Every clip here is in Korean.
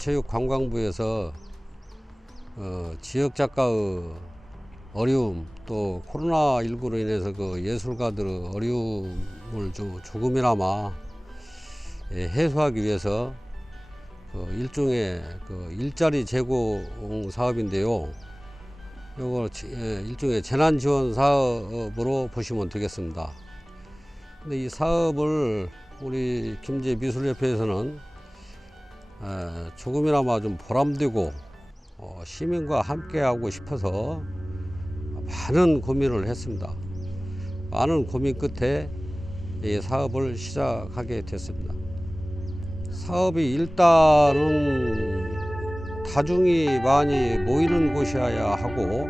문화체육관광부에서 지역 작가의 어려움, 또 코로나19로 인해서 그 예술가들의 어려움을 조금이나마 해소하기 위해서 일종의 일자리 제공 사업인데요. 이거 일종의 재난 지원 사업으로 보시면 되겠습니다. 근데 이 사업을 우리 김제미술협회에서는 조금이나마 좀 보람되고 시민과 함께 하고 싶어서 많은 고민을 했습니다. 많은 고민 끝에 이 사업을 시작하게 됐습니다. 사업이 일단은 다중이 많이 모이는 곳이어야 하고,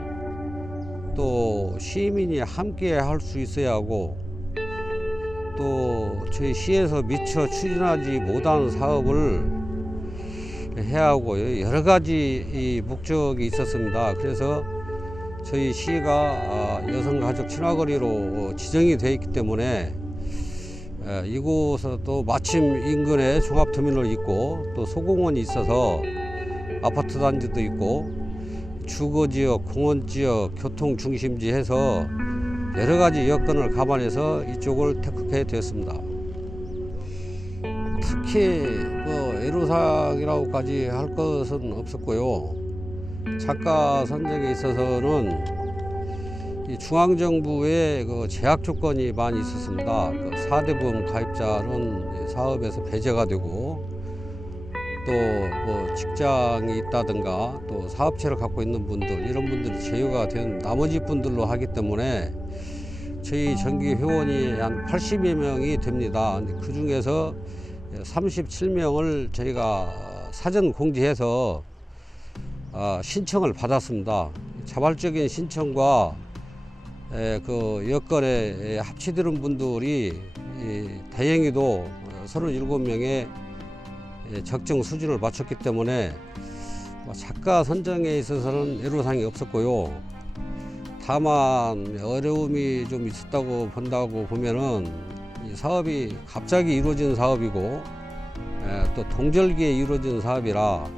또 시민이 함께 할 수 있어야 하고, 또 저희 시에서 미처 추진하지 못한 사업을 해야 하고, 여러 가지 목적이 있었습니다. 그래서 저희 시가 여성가족 친화거리로 지정이 되어 있기 때문에 이곳도 마침 인근에 종합터미널이 있고, 또 소공원이 있어서 아파트 단지도 있고, 주거지역, 공원지역, 교통중심지 해서 여러 가지 여건을 감안해서 이쪽을 택하게 되었습니다. 특히 애로사항이라고까지 할 것은 없었고요. 작가 선정에 있어서는 이 중앙정부의 제약 조건이 많이 있었습니다. 4대 보험 가입자는 사업에서 배제가 되고, 또 직장이 있다든가 또 사업체를 갖고 있는 분들, 이런 분들이 제휴가 된 나머지 분들로 하기 때문에 저희 정기 회원이 한 80여 명이 됩니다. 근데 그 중에서 37명을 저희가 사전 공지해서 신청을 받았습니다. 자발적인 신청과 여건에 합치되는 분들이 다행히도 37명의 적정 수준을 맞췄기 때문에 작가 선정에 있어서는 애로사항이 없었고요. 다만 어려움이 좀 있었다고 본다고 보면은 이 사업이 갑자기 이루어진 사업이고, 또 동절기에 이루어진 사업이라,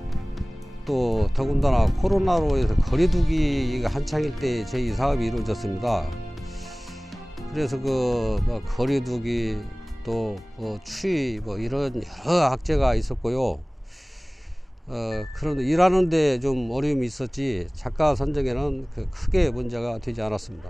또 더군다나 코로나로 해서 거리두기가 한창일 때 저희 사업이 이루어졌습니다. 그래서 거리두기, 또 추위, 이런 여러 악재가 있었고요. 그런데 일하는데 좀 어려움이 있었지, 작가 선정에는 크게 문제가 되지 않았습니다.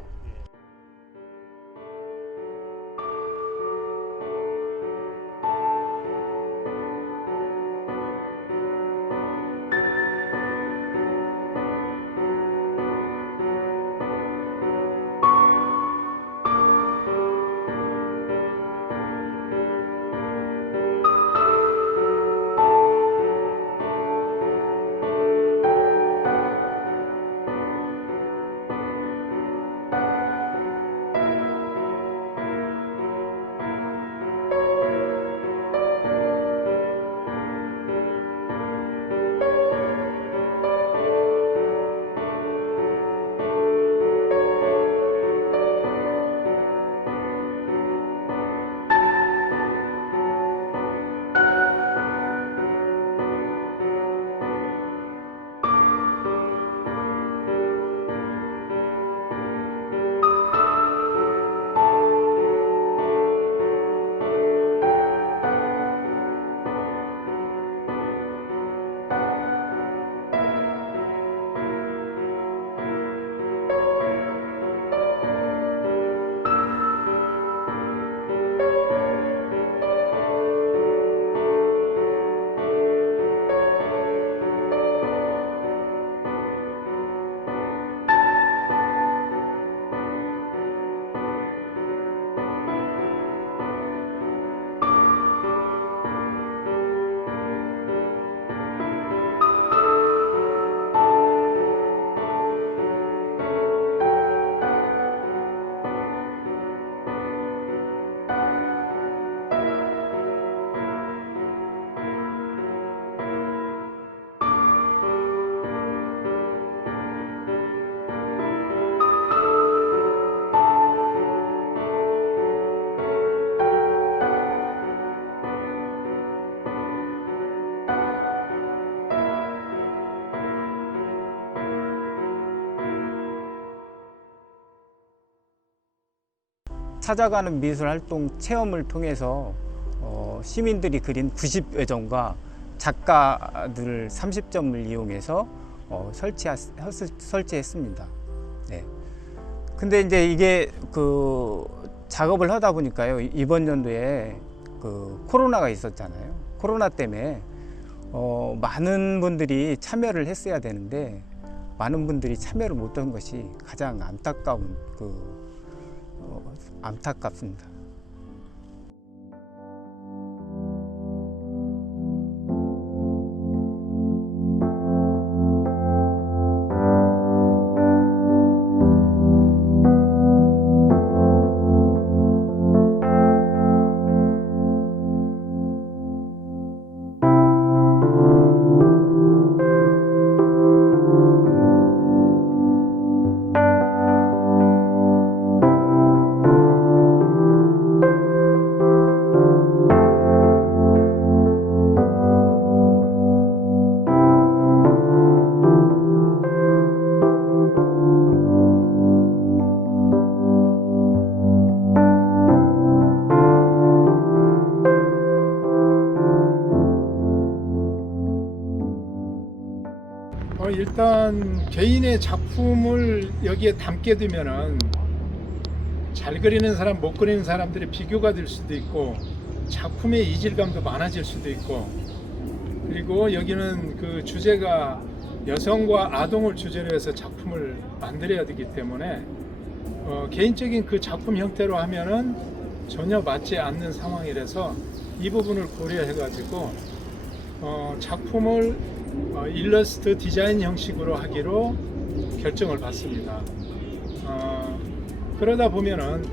찾아가는 미술활동 체험을 통해서 시민들이 그린 90여 점과 작가들 30점을 이용해서 설치했습니다. 네. 근데 이제 이게 그 작업을 하다 보니까요, 이번 연도에 그 코로나가 있었잖아요. 코로나 때문에 많은 분들이 참여를 했어야 되는데 많은 분들이 참여를 못한 것이 가장 안타깝습니다. 일단 개인의 작품을 여기에 담게 되면은 잘 그리는 사람, 못 그리는 사람들의 비교가 될 수도 있고 작품의 이질감도 많아질 수도 있고, 그리고 여기는 그 주제가 여성과 아동을 주제로 해서 작품을 만들어야 되기 때문에 개인적인 그 작품 형태로 하면은 전혀 맞지 않는 상황이라서 이 부분을 고려해 가지고 작품을 일러스트 디자인 형식으로 하기로 결정을 받습니다. 그러다 보면은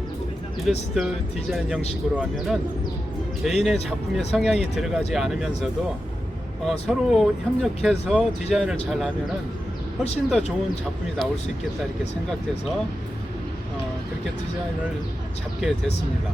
일러스트 디자인 형식으로 하면은 개인의 작품의 성향이 들어가지 않으면서도 서로 협력해서 디자인을 잘 하면은 훨씬 더 좋은 작품이 나올 수 있겠다 이렇게 생각돼서 그렇게 디자인을 잡게 됐습니다.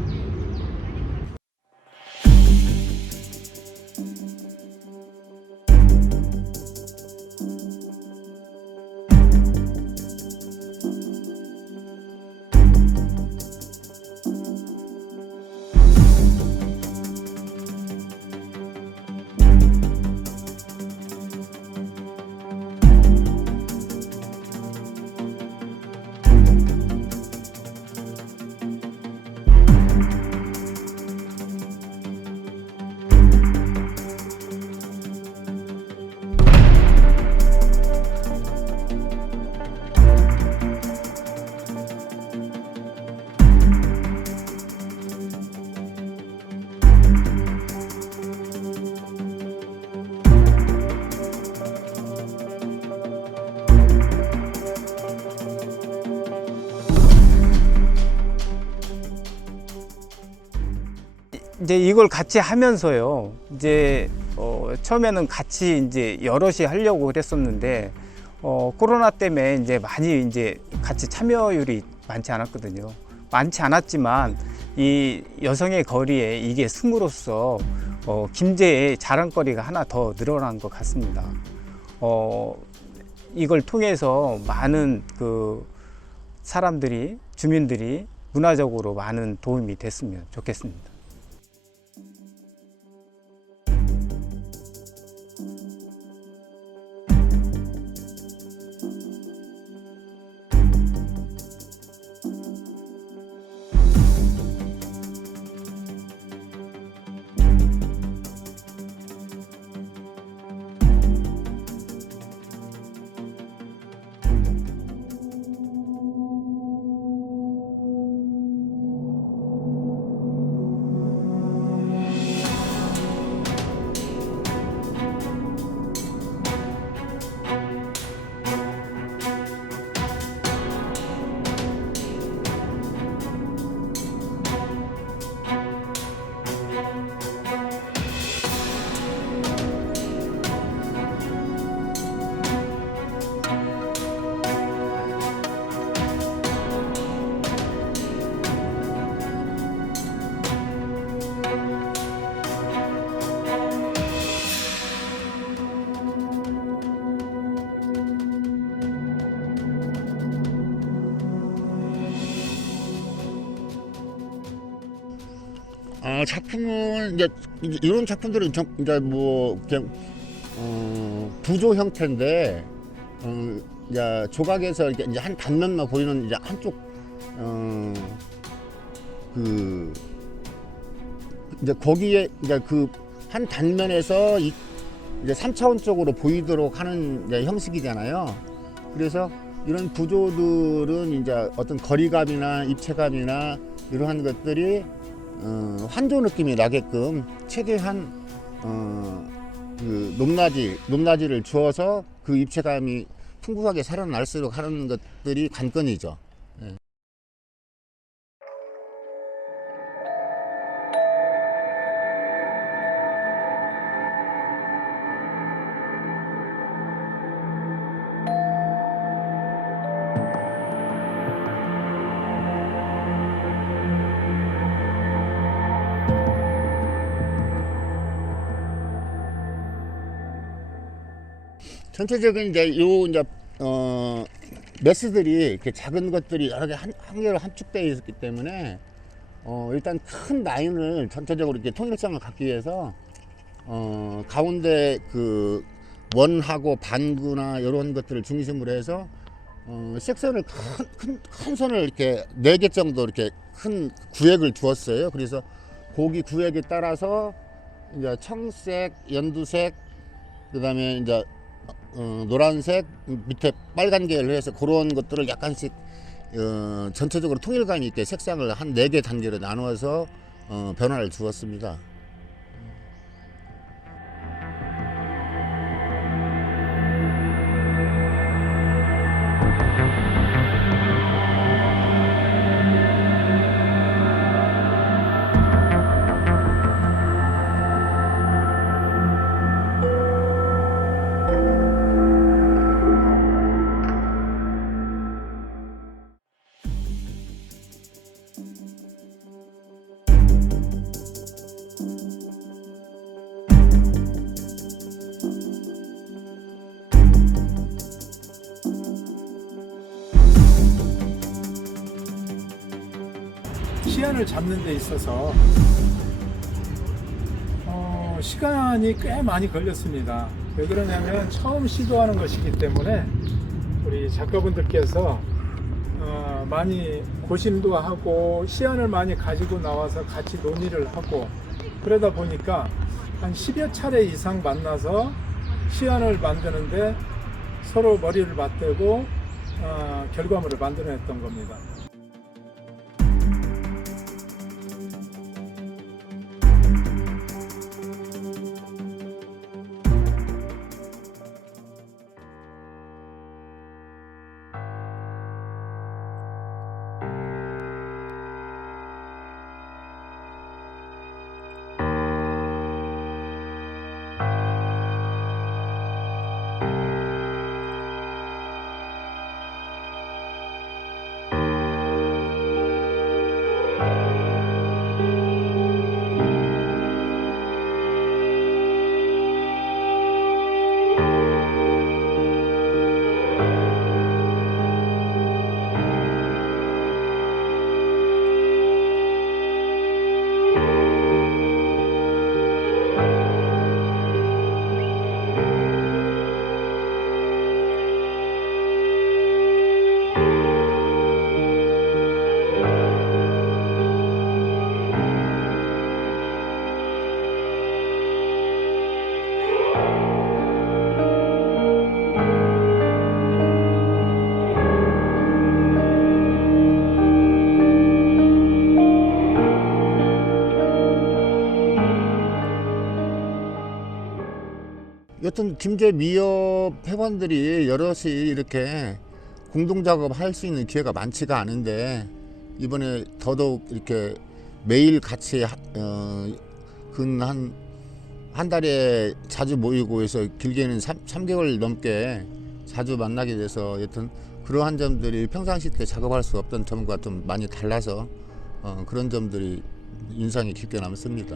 이제 이걸 같이 하면서요. 이제 처음에는 같이 이제 여럿이 하려고 그랬었는데 코로나 때문에 이제 많이 이제 같이 참여율이 많지 않았거든요. 많지 않았지만 이 여성의 거리에 이게 숨으로써 김제의 자랑거리가 하나 더 늘어난 것 같습니다. 이걸 통해서 많은 그 사람들이, 주민들이 문화적으로 많은 도움이 됐으면 좋겠습니다. 작품은 이제 이런 작품들은 이제 뭐 그냥 부조 형태인데 이제 조각에서 이제 한 단면만 보이는 이제 한쪽 그 이제 거기에 이제 그 한 단면에서 이제 3차원적으로 보이도록 하는 이제 형식이잖아요. 그래서 이런 부조들은 이제 어떤 거리감이나 입체감이나 이러한 것들이 환조 느낌이 나게끔 최대한 그 높낮이를 주어서 그 입체감이 풍부하게 살아날 수 있도록 하는 것들이 관건이죠. 예. 전체적인 이제 메스들이 이렇게 작은 것들이 여러 개 한 개로 함축되어 있기 때문에 일단 큰 라인을 전체적으로 이렇게 통일성을 갖기 위해서 가운데 그 원하고 반구나 이런 것들을 중심으로 해서 섹션을 큰 선을 이렇게 4개 정도 이렇게 큰 구획을 주었어요. 그래서 고기 구획에 따라서 이제 청색, 연두색, 그다음에 이제 노란색, 밑에 빨간 계열로 해서 그런 것들을 약간씩 전체적으로 통일감 있게 색상을 한 4개 단계로 나누어서 변화를 주었습니다. 시안을 잡는 데 있어서 시간이 꽤 많이 걸렸습니다. 왜 그러냐면 처음 시도하는 것이기 때문에 우리 작가분들께서 많이 고심도 하고 시안을 많이 가지고 나와서 같이 논의를 하고 그러다 보니까 한 10여 차례 이상 만나서 시안을 만드는데 서로 머리를 맞대고 결과물을 만들어냈던 겁니다. 여튼 김제 미협 회원들이 여럿이 이렇게 공동 작업할 수 있는 기회가 많지가 않은데 이번에 더더욱 이렇게 매일 같이 근 한 달에 자주 모이고 해서 길게는 3개월 넘게 자주 만나게 돼서 여튼 그러한 점들이 평상시 때 작업할 수 없던 점과 좀 많이 달라서 그런 점들이 인상이 깊게 남습니다.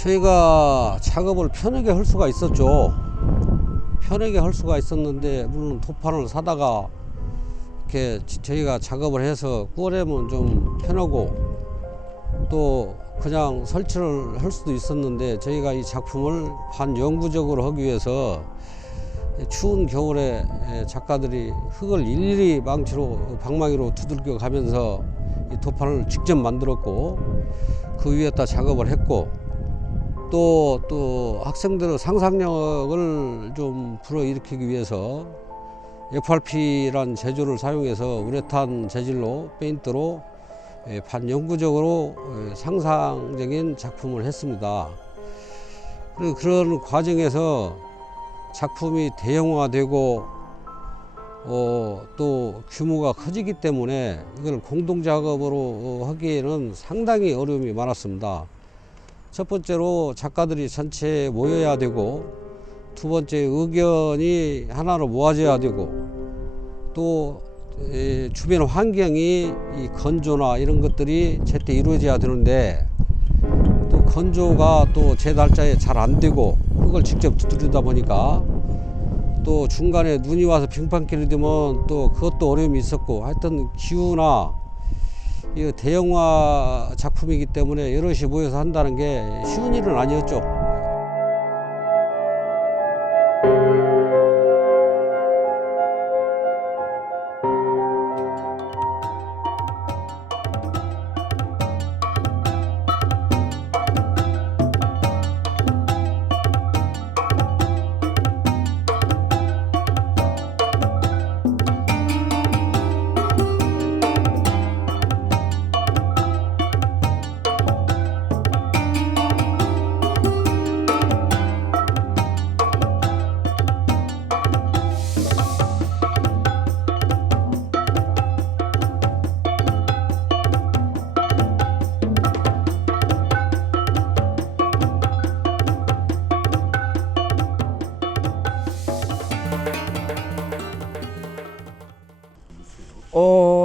저희가 작업을 편하게 할 수가 있었죠. 편하게 할 수가 있었는데, 물론 도판을 사다가 이렇게 저희가 작업을 해서 꾸려면 좀 편하고 또 그냥 설치를 할 수도 있었는데, 저희가 이 작품을 반영구적으로 하기 위해서 추운 겨울에 작가들이 흙을 일일이 방망이로 두들겨 가면서 이 도판을 직접 만들었고, 그 위에다 작업을 했고, 또 학생들의 상상력을 좀 불어일으키기 위해서 FRP란 재질을 사용해서 우레탄 재질로 페인트로 반영구적으로 상상적인 작품을 했습니다. 그리고 그런 과정에서 작품이 대형화되고 또 규모가 커지기 때문에 이걸 공동 작업으로 하기에는 상당히 어려움이 많았습니다. 첫 번째로 작가들이 전체에 모여야 되고, 두 번째 의견이 하나로 모아져야 되고, 또 주변 환경이 이 건조나 이런 것들이 제때 이루어져야 되는데, 또 건조가 또 제 날짜에 잘 안 되고 그걸 직접 두드리다 보니까, 또 중간에 눈이 와서 빙판길이 되면 또 그것도 어려움이 있었고, 하여튼 기후나 이 대형화 작품이기 때문에 여럿이 모여서 한다는 게 쉬운 일은 아니었죠.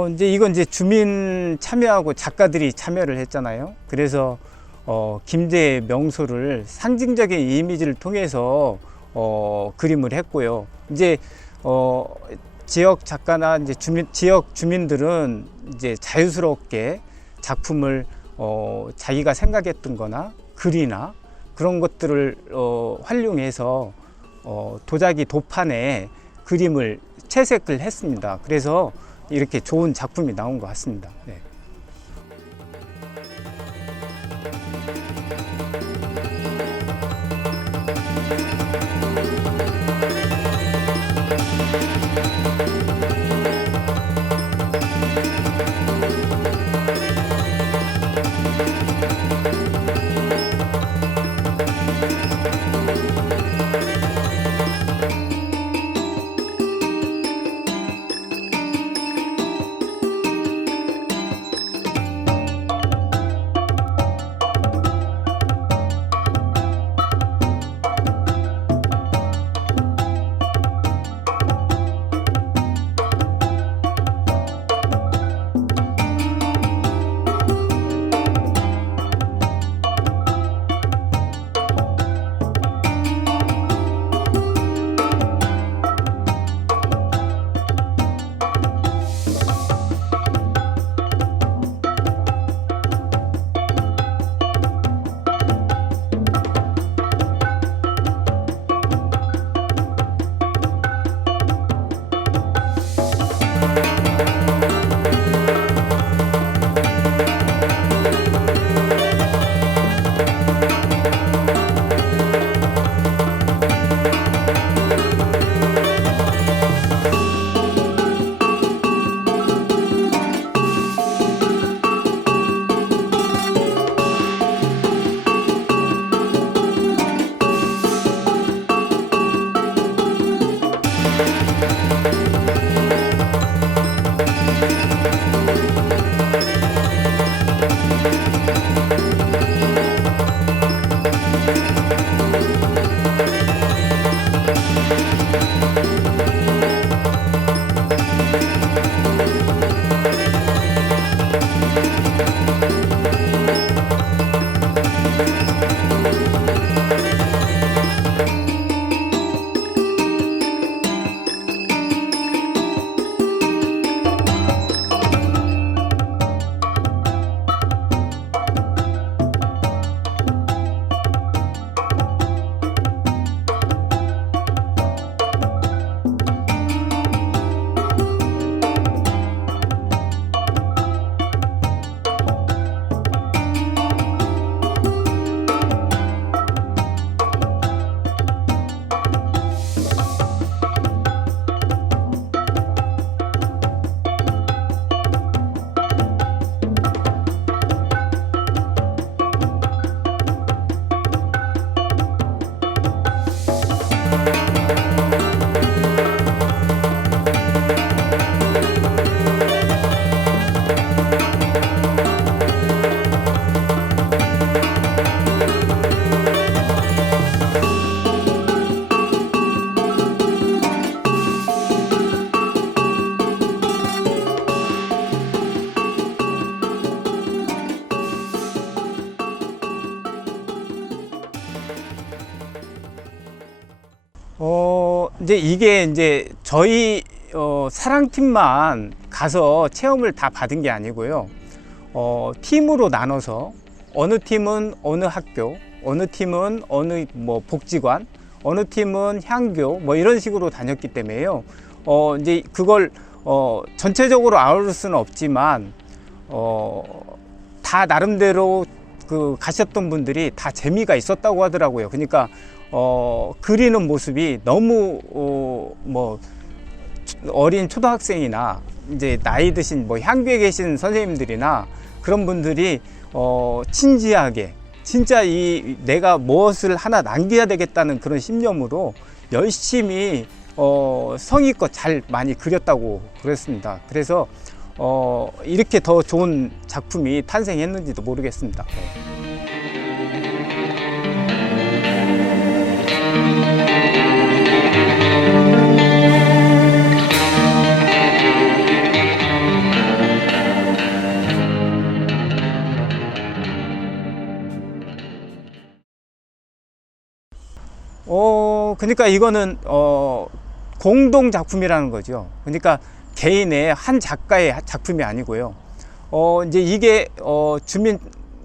이제 이건 이제 주민 참여하고 작가들이 참여를 했잖아요. 그래서 김제의 명소를 상징적인 이미지를 통해서 그림을 했고요. 이제 지역 작가나 이제 지역 주민들은 이제 자유스럽게 작품을 자기가 생각했던 거나 글이나 그런 것들을 활용해서 도자기 도판에 그림을 채색을 했습니다. 그래서 이렇게 좋은 작품이 나온 것 같습니다. 네. 이제 이게 이제 저희 사랑팀만 가서 체험을 다 받은 게 아니고요. 팀으로 나눠서 어느 팀은 어느 학교, 어느 팀은 어느 뭐 복지관, 어느 팀은 향교 뭐 이런 식으로 다녔기 때문에요. 이제 그걸 전체적으로 아우를 수는 없지만 다 나름대로 그 가셨던 분들이 다 재미가 있었다고 하더라고요. 그러니까 그리는 모습이 너무 뭐 어린 초등학생이나 이제 나이 드신 뭐 향교에 계신 선생님들이나 그런 분들이 진지하게 진짜 내가 무엇을 하나 남겨야 되겠다는 그런 신념으로 열심히 성의껏 잘 많이 그렸다고 그랬습니다. 그래서 이렇게 더 좋은 작품이 탄생했는지도 모르겠습니다. 그러니까 이거는 공동 작품이라는 거죠. 그러니까 개인의 한 작가의 작품이 아니고요. 이제 이게 주민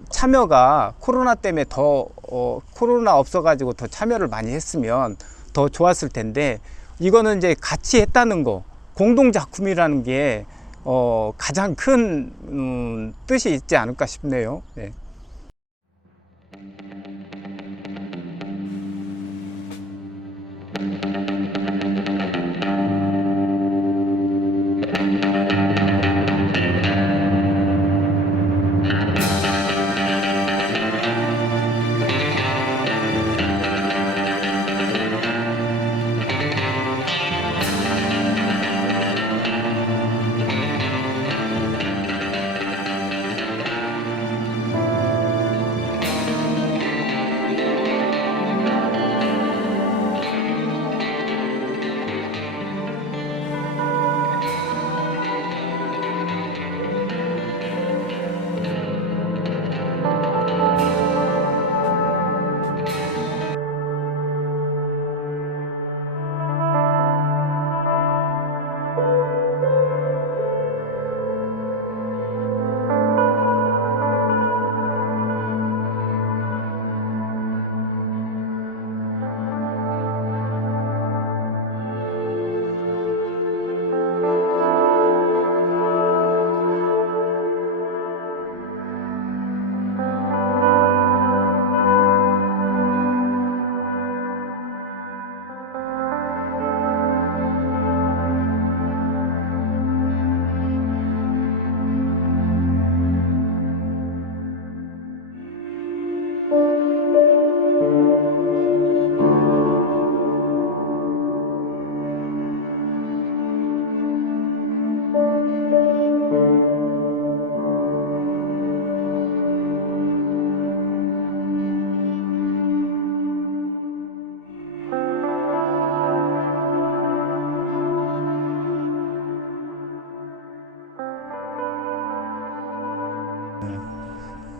참여가 코로나 때문에 더 코로나 없어가지고 더 참여를 많이 했으면 더 좋았을 텐데 이거는 이제 같이 했다는 거, 공동 작품이라는 게 가장 큰 뜻이 있지 않을까 싶네요. 네.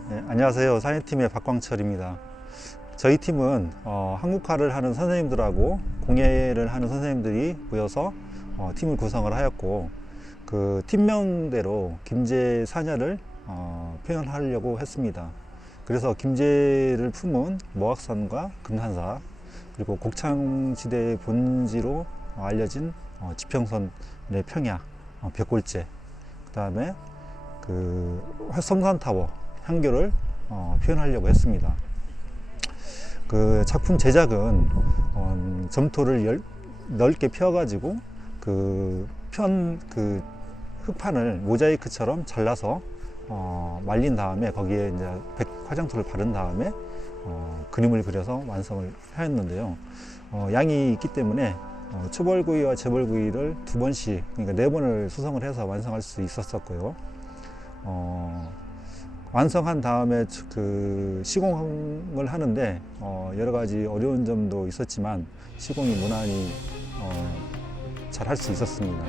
네, 안녕하세요. 사회팀의 박광철입니다. 저희 팀은 한국화를 하는 선생님들하고 공예를 하는 선생님들이 모여서 팀을 구성을 하였고, 그 팀명대로 김제 사냐를 표현하려고 했습니다. 그래서 김제를 품은 모악산과 금산사, 그리고 곡창지대의 본지로 알려진 지평선의 평야, 벽골제, 그 다음에 그 성산타워, 향교를 표현하려고 했습니다. 그 작품 제작은 점토를 넓게 펴가지고 그 흙판을 모자이크처럼 잘라서 말린 다음에 거기에 이제 화장토를 바른 다음에 그림을 그려서 완성을 하였는데요. 양이 있기 때문에 초벌구이와 재벌구이를 2번씩, 그러니까 4번을 수성을 해서 완성할 수 있었었고요. 완성한 다음에 그 시공을 하는데 여러 가지 어려운 점도 있었지만 시공이 무난히 잘 할 수 있었습니다.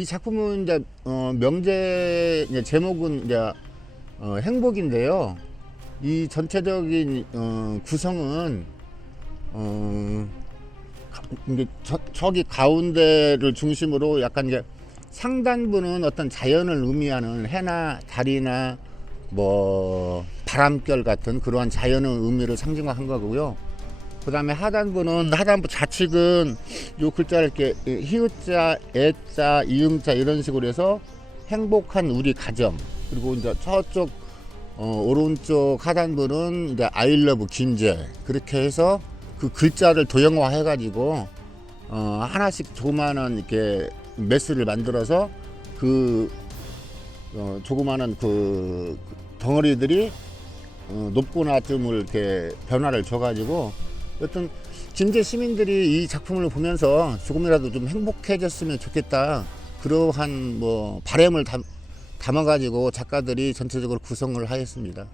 이 작품은 이제 명제 이제 제목은 이제 행복인데요. 이 전체적인 구성은 이제 저기 가운데를 중심으로 약간 이제 상단부는 어떤 자연을 의미하는 해나 달이나 뭐 바람결 같은 그러한 자연의 의미를 상징화한 거고요. 그 다음에 하단부 좌측은 요 글자를 이렇게 히읗자, 애자, 이응자 이런 식으로 해서 행복한 우리 가정, 그리고 이제 저쪽 오른쪽 하단부는 이제 I love 김제, 그렇게 해서 그 글자를 도형화 해가지고 하나씩 조그마한 이렇게 메스를 만들어서 그 조그마한 그 덩어리들이 높고 낮음을 이렇게 변화를 줘가지고 어떤 김제 시민들이 이 작품을 보면서 조금이라도 좀 행복해졌으면 좋겠다, 그러한 뭐 바람을 담아가지고 작가들이 전체적으로 구성을 하였습니다.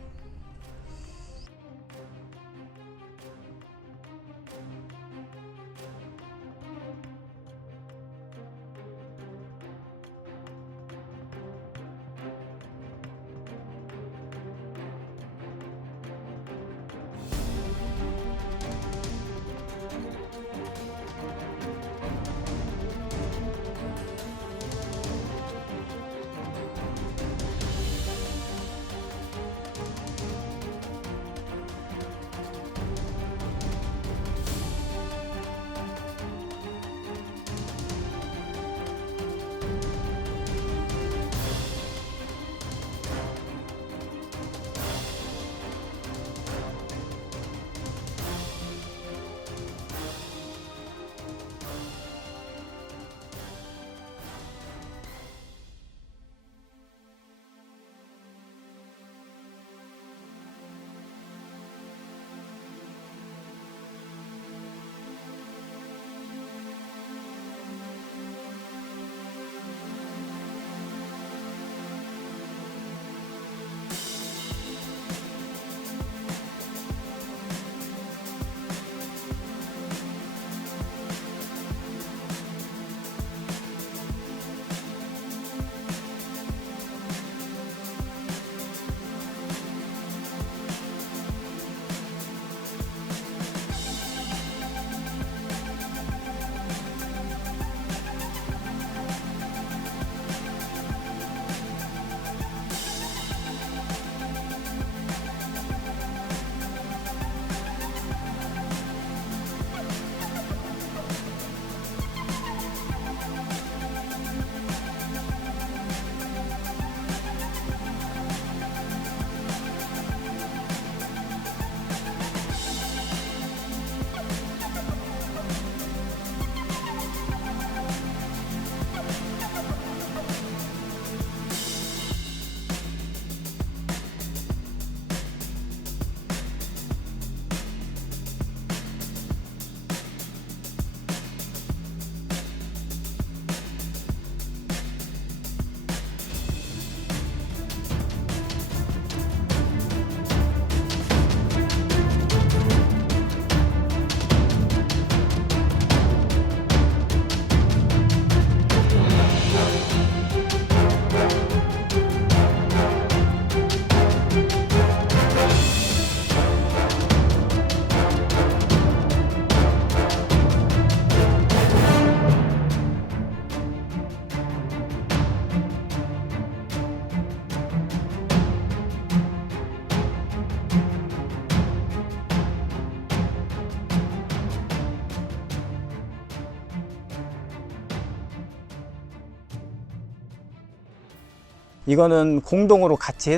이거는 공동으로 같이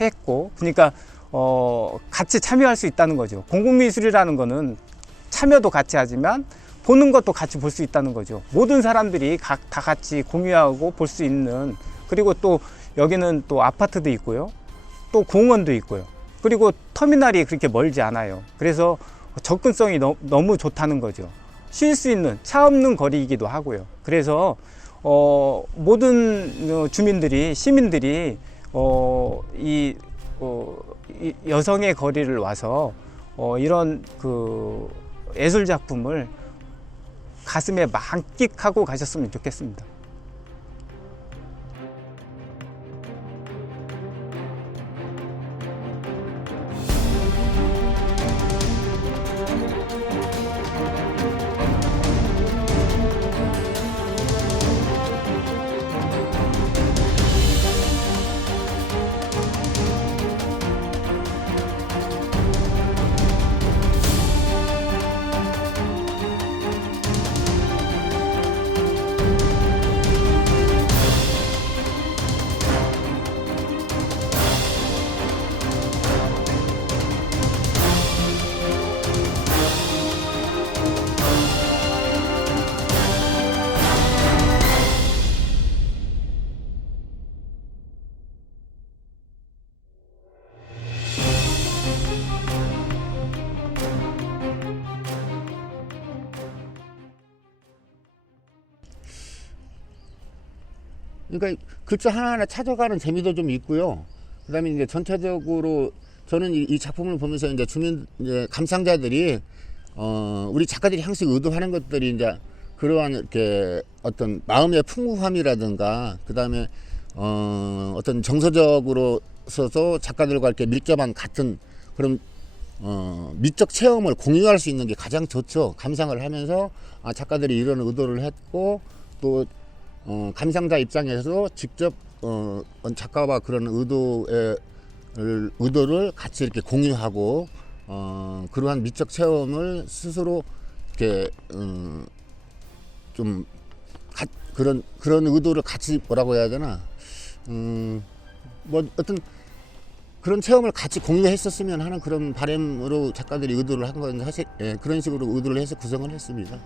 했고, 그러니까 같이 참여할 수 있다는 거죠. 공공미술이라는 거는 참여도 같이 하지만 보는 것도 같이 볼 수 있다는 거죠. 모든 사람들이 다 같이 공유하고 볼 수 있는, 그리고 또 여기는 또 아파트도 있고요, 또 공원도 있고요, 그리고 터미널이 그렇게 멀지 않아요. 그래서 접근성이 너무 좋다는 거죠. 쉴 수 있는, 차 없는 거리이기도 하고요. 그래서 모든 주민들이, 시민들이 이 여성의 거리를 와서 이런 그 예술 작품을 가슴에 만끽하고 가셨으면 좋겠습니다. 그러니까 글자 하나하나 찾아가는 재미도 좀 있고요. 그다음에 이제 전체적으로 저는 이 작품을 보면서 이제 이제 감상자들이 우리 작가들이 항상 의도하는 것들이 이제 그러한 이렇게 어떤 마음의 풍부함이라든가 그다음에 어떤 정서적으로서도 작가들과 이렇게 밀접한 같은 그런 미적 체험을 공유할 수 있는 게 가장 좋죠. 감상을 하면서 작가들이 이런 의도를 했고 또 감상자 입장에서 직접 작가와 그런 의도를 같이 이렇게 공유하고 그러한 미적 체험을 스스로 이렇게 좀 그런 의도를 같이 뭐라고 해야 되나 뭐 어떤 그런 체험을 같이 공유했었으면 하는 그런 바람으로 작가들이 의도를 한 건 사실 그런 식으로 의도를 해서 구성을 했습니다.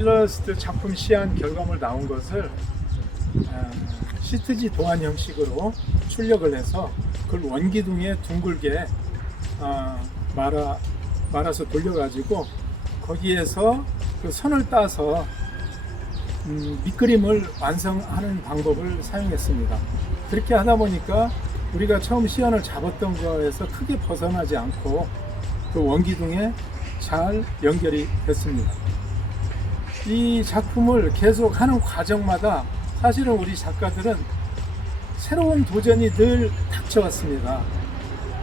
일러스트 작품 시안 결과물 나온 것을 시트지 도안 형식으로 출력을 해서 그걸 원기둥에 둥글게 말아서 돌려가지고 거기에서 그 선을 따서 밑그림을 완성하는 방법을 사용했습니다. 그렇게 하다 보니까 우리가 처음 시안을 잡았던 거에서 크게 벗어나지 않고 그 원기둥에 잘 연결이 됐습니다. 이 작품을 계속 하는 과정마다 사실은 우리 작가들은 새로운 도전이 늘 닥쳐왔습니다.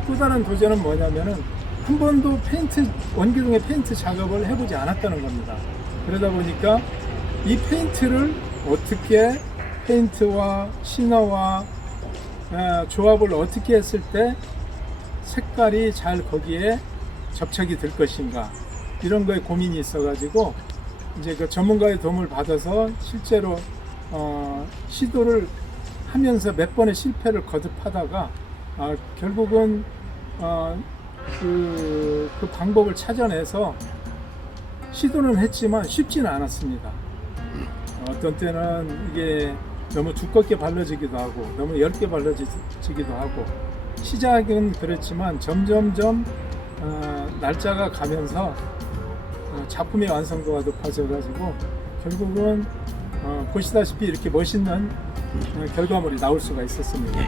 또 다른 도전은 뭐냐면은 한 번도 원기둥의 페인트 작업을 해보지 않았다는 겁니다. 그러다 보니까 이 페인트를 어떻게 페인트와 시너와 조합을 어떻게 했을 때 색깔이 잘 거기에 접착이 될 것인가, 이런 거에 고민이 있어가지고 이제 그 전문가의 도움을 받아서 실제로 시도를 하면서 몇 번의 실패를 거듭하다가 결국은 그 방법을 찾아내서 시도는 했지만 쉽지는 않았습니다. 어떤 때는 이게 너무 두껍게 발라지기도 하고 너무 얇게 발라지기도 하고, 시작은 그렇지만 점점점 날짜가 가면서 작품의 완성도가 높아져가지고 결국은 보시다시피 이렇게 멋있는 결과물이 나올 수가 있었습니다.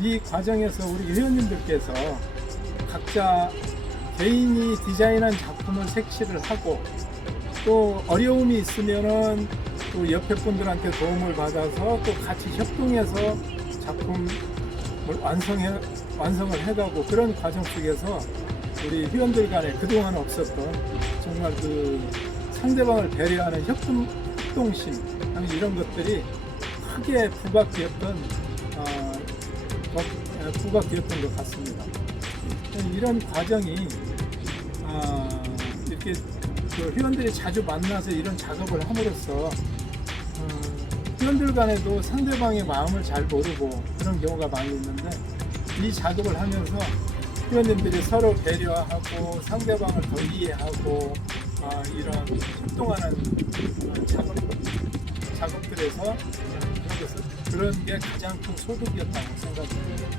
이 과정에서 우리 회원님들께서 각자 개인이 디자인한 작품을 색칠을 하고, 또 어려움이 있으면은 또 옆에 분들한테 도움을 받아서 또 같이 협동해서 작품을 완성을 해가고, 그런 과정 속에서 우리 회원들 간에 그동안 없었던 정말 그 상대방을 배려하는 협동심 하는 이런 것들이 크게 부각되었던 것 같습니다. 이런 과정이 이렇게 그 회원들이 자주 만나서 이런 작업을 함으로써 회원들 간에도 상대방의 마음을 잘 모르고 그런 경우가 많이 있는데, 이 작업을 하면서 회원님들이 서로 배려하고 상대방을 더 이해하고 이런 협동하는 작업들에서 그런 게 가장 큰 소득이었다고 생각합니다.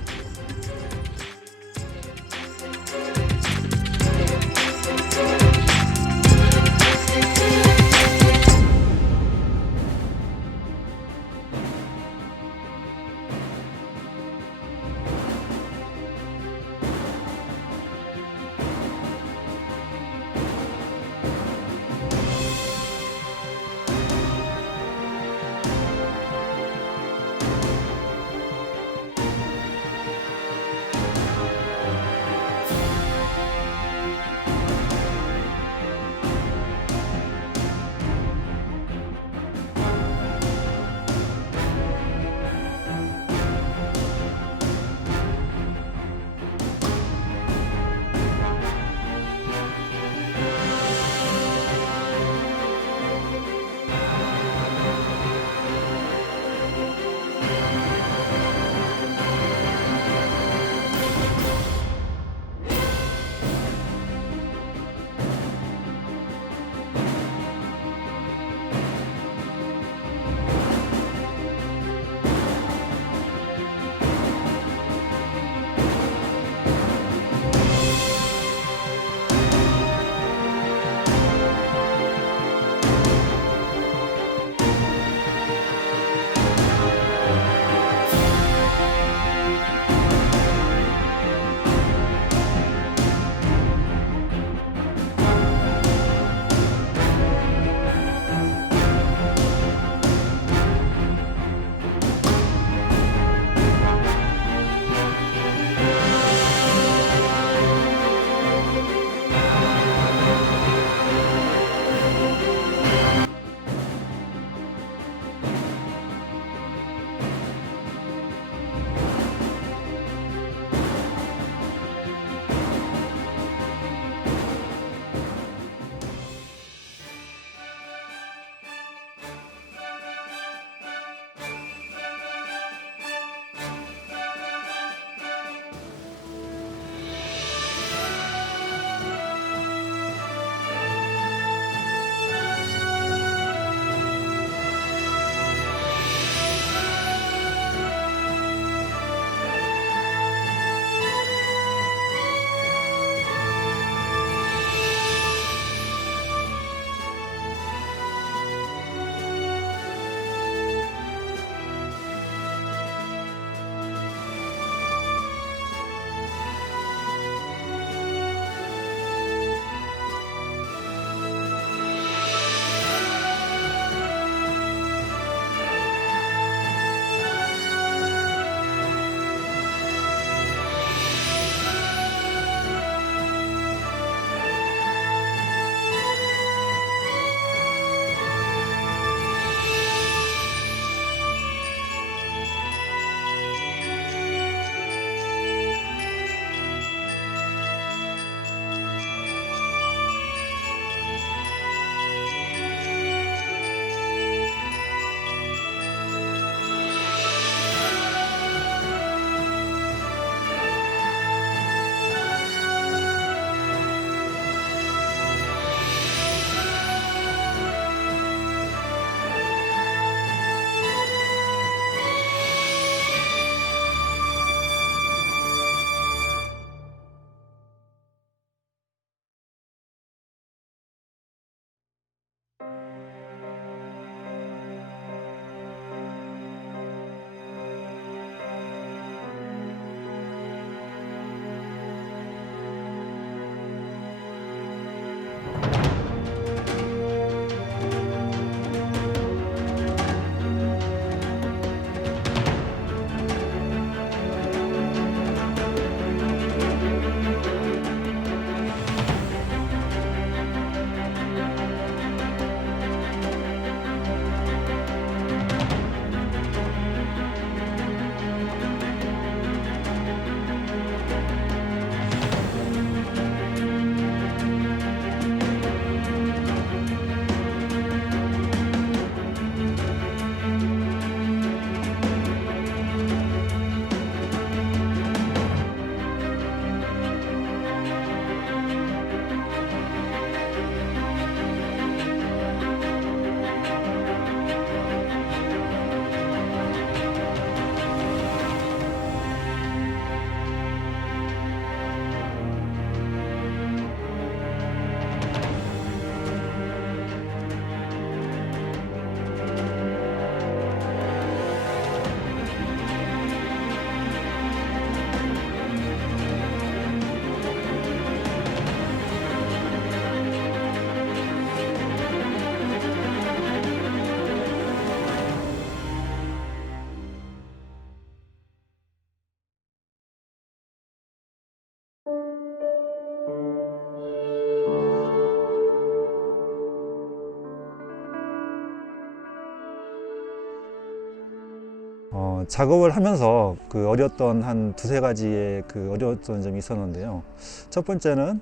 작업을 하면서 그 어려웠던 한 두세 가지의 그 어려웠던 점이 있었는데요. 첫 번째는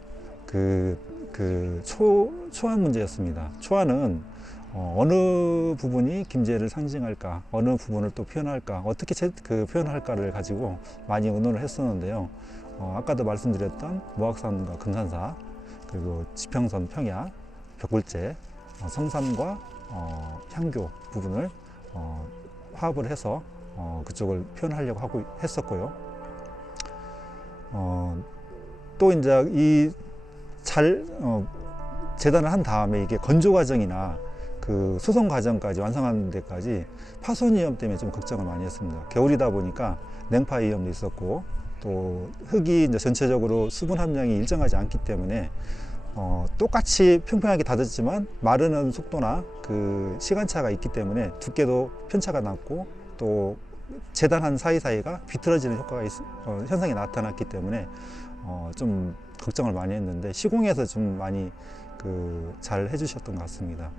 초안 문제였습니다. 초안은 어느 부분이 김제를 상징할까, 어느 부분을 또 표현할까, 어떻게 표현할까를 가지고 많이 의논을 했었는데요. 아까도 말씀드렸던 모악산과 금산사, 그리고 지평선 평야, 벽굴제, 성산과 향교 부분을 화합을 해서 그쪽을 표현하려고 하고 했었고요. 또 이제 재단을 한 다음에 이게 건조 과정이나 그 수송 과정까지 완성하는 데까지 파손 위험 때문에 좀 걱정을 많이 했습니다. 겨울이다 보니까 냉파 위험도 있었고, 또 흙이 이제 전체적으로 수분 함량이 일정하지 않기 때문에 똑같이 평평하게 다졌지만 마르는 속도나 그 시간차가 있기 때문에 두께도 편차가 났고, 또 재단한 사이사이가 비틀어지는 현상이 나타났기 때문에 좀 걱정을 많이 했는데, 시공에서 좀 많이 잘 해주셨던 것 같습니다.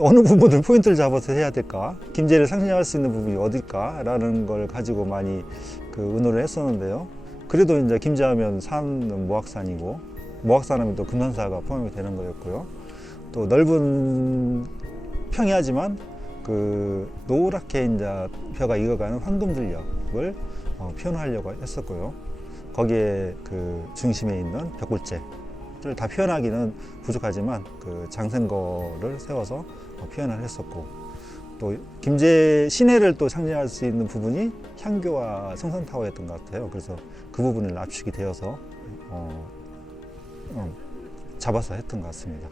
어느 부분을 포인트를 잡아서 해야 될까, 김제를 상징할 수 있는 부분이 어딜까라는 걸 가지고 많이 의논을 했었는데요. 그래도 이제 김제하면 산은 모악산이고, 모악산하면 또 금산사가 포함이 되는 거였고요. 또 넓은 평야지만 노랗게 이제 벼가 익어가는 황금들녘을 표현하려고 했었고요. 거기에 중심에 있는 벽굴제 다 표현하기는 부족하지만 장생거를 세워서 표현을 했었고, 또 김제 시내를 또 상징할 수 있는 부분이 향교와 성산타워였던 것 같아요. 그래서 그 부분을 압축이 되어서 잡아서 했던 것 같습니다.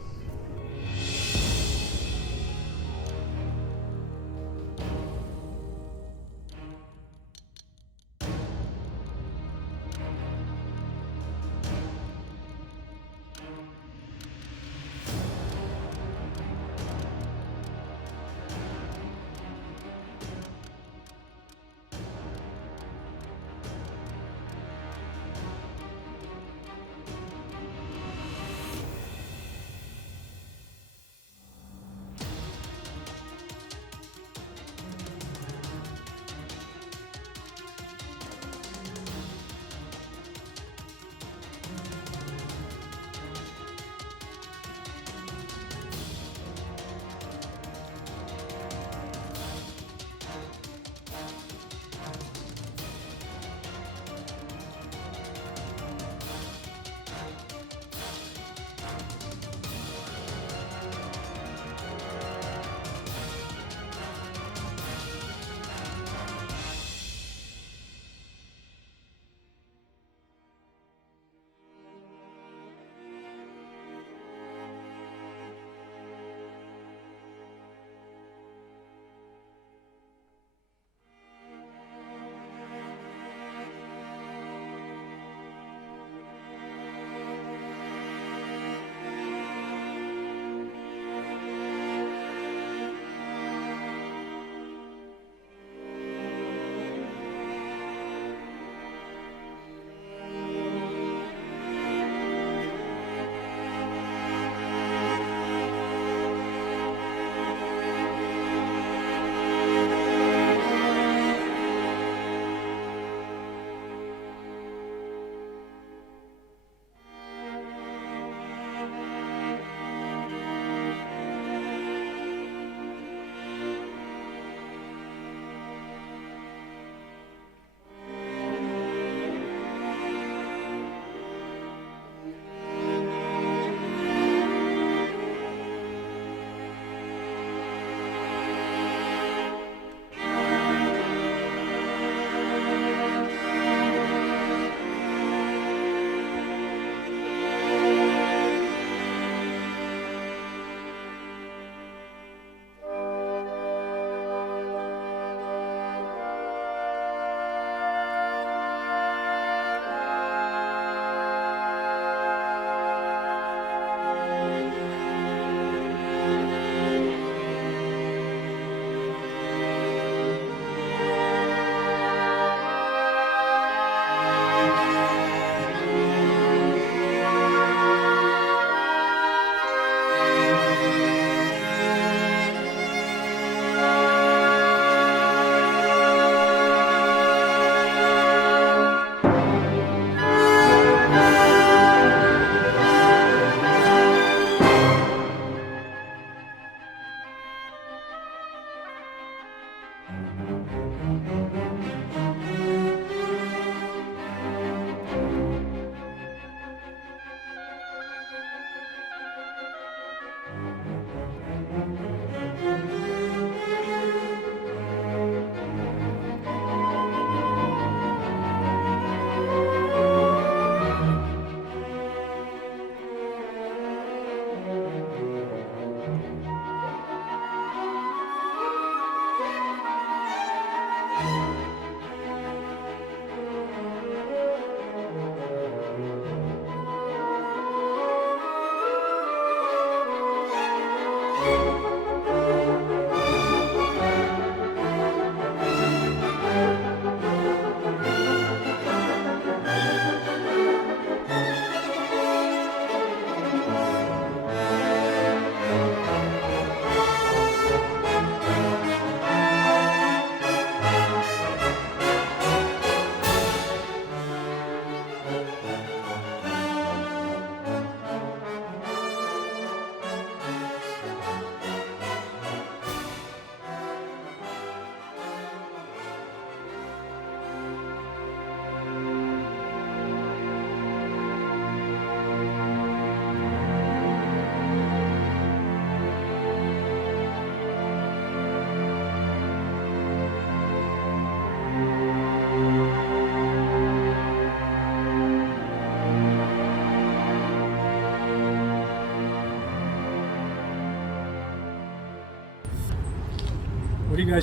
우리가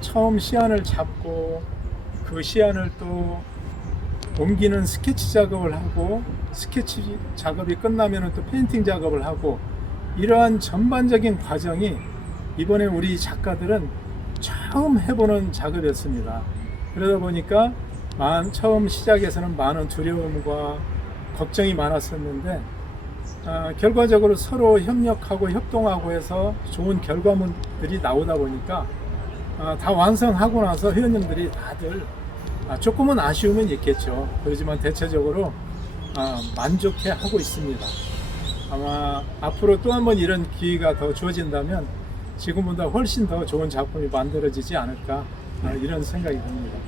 처음 시안을 잡고 그 시안을 또 옮기는 스케치 작업을 하고 스케치 작업이 끝나면 또 페인팅 작업을 하고 이러한 전반적인 과정이 이번에 우리 작가들은 처음 해보는 작업이었습니다. 그러다 보니까 처음 시작에서는 많은 두려움과 걱정이 많았었는데 결과적으로 서로 협력하고 협동하고 해서 좋은 결과물들이 나오다 보니까 다 완성하고 나서 회원님들이 다들 조금은 아쉬움은 있겠죠. 그렇지만 대체적으로 만족해 하고 있습니다. 아마 앞으로 또 한 번 이런 기회가 더 주어진다면 지금보다 훨씬 더 좋은 작품이 만들어지지 않을까 이런 생각이 듭니다.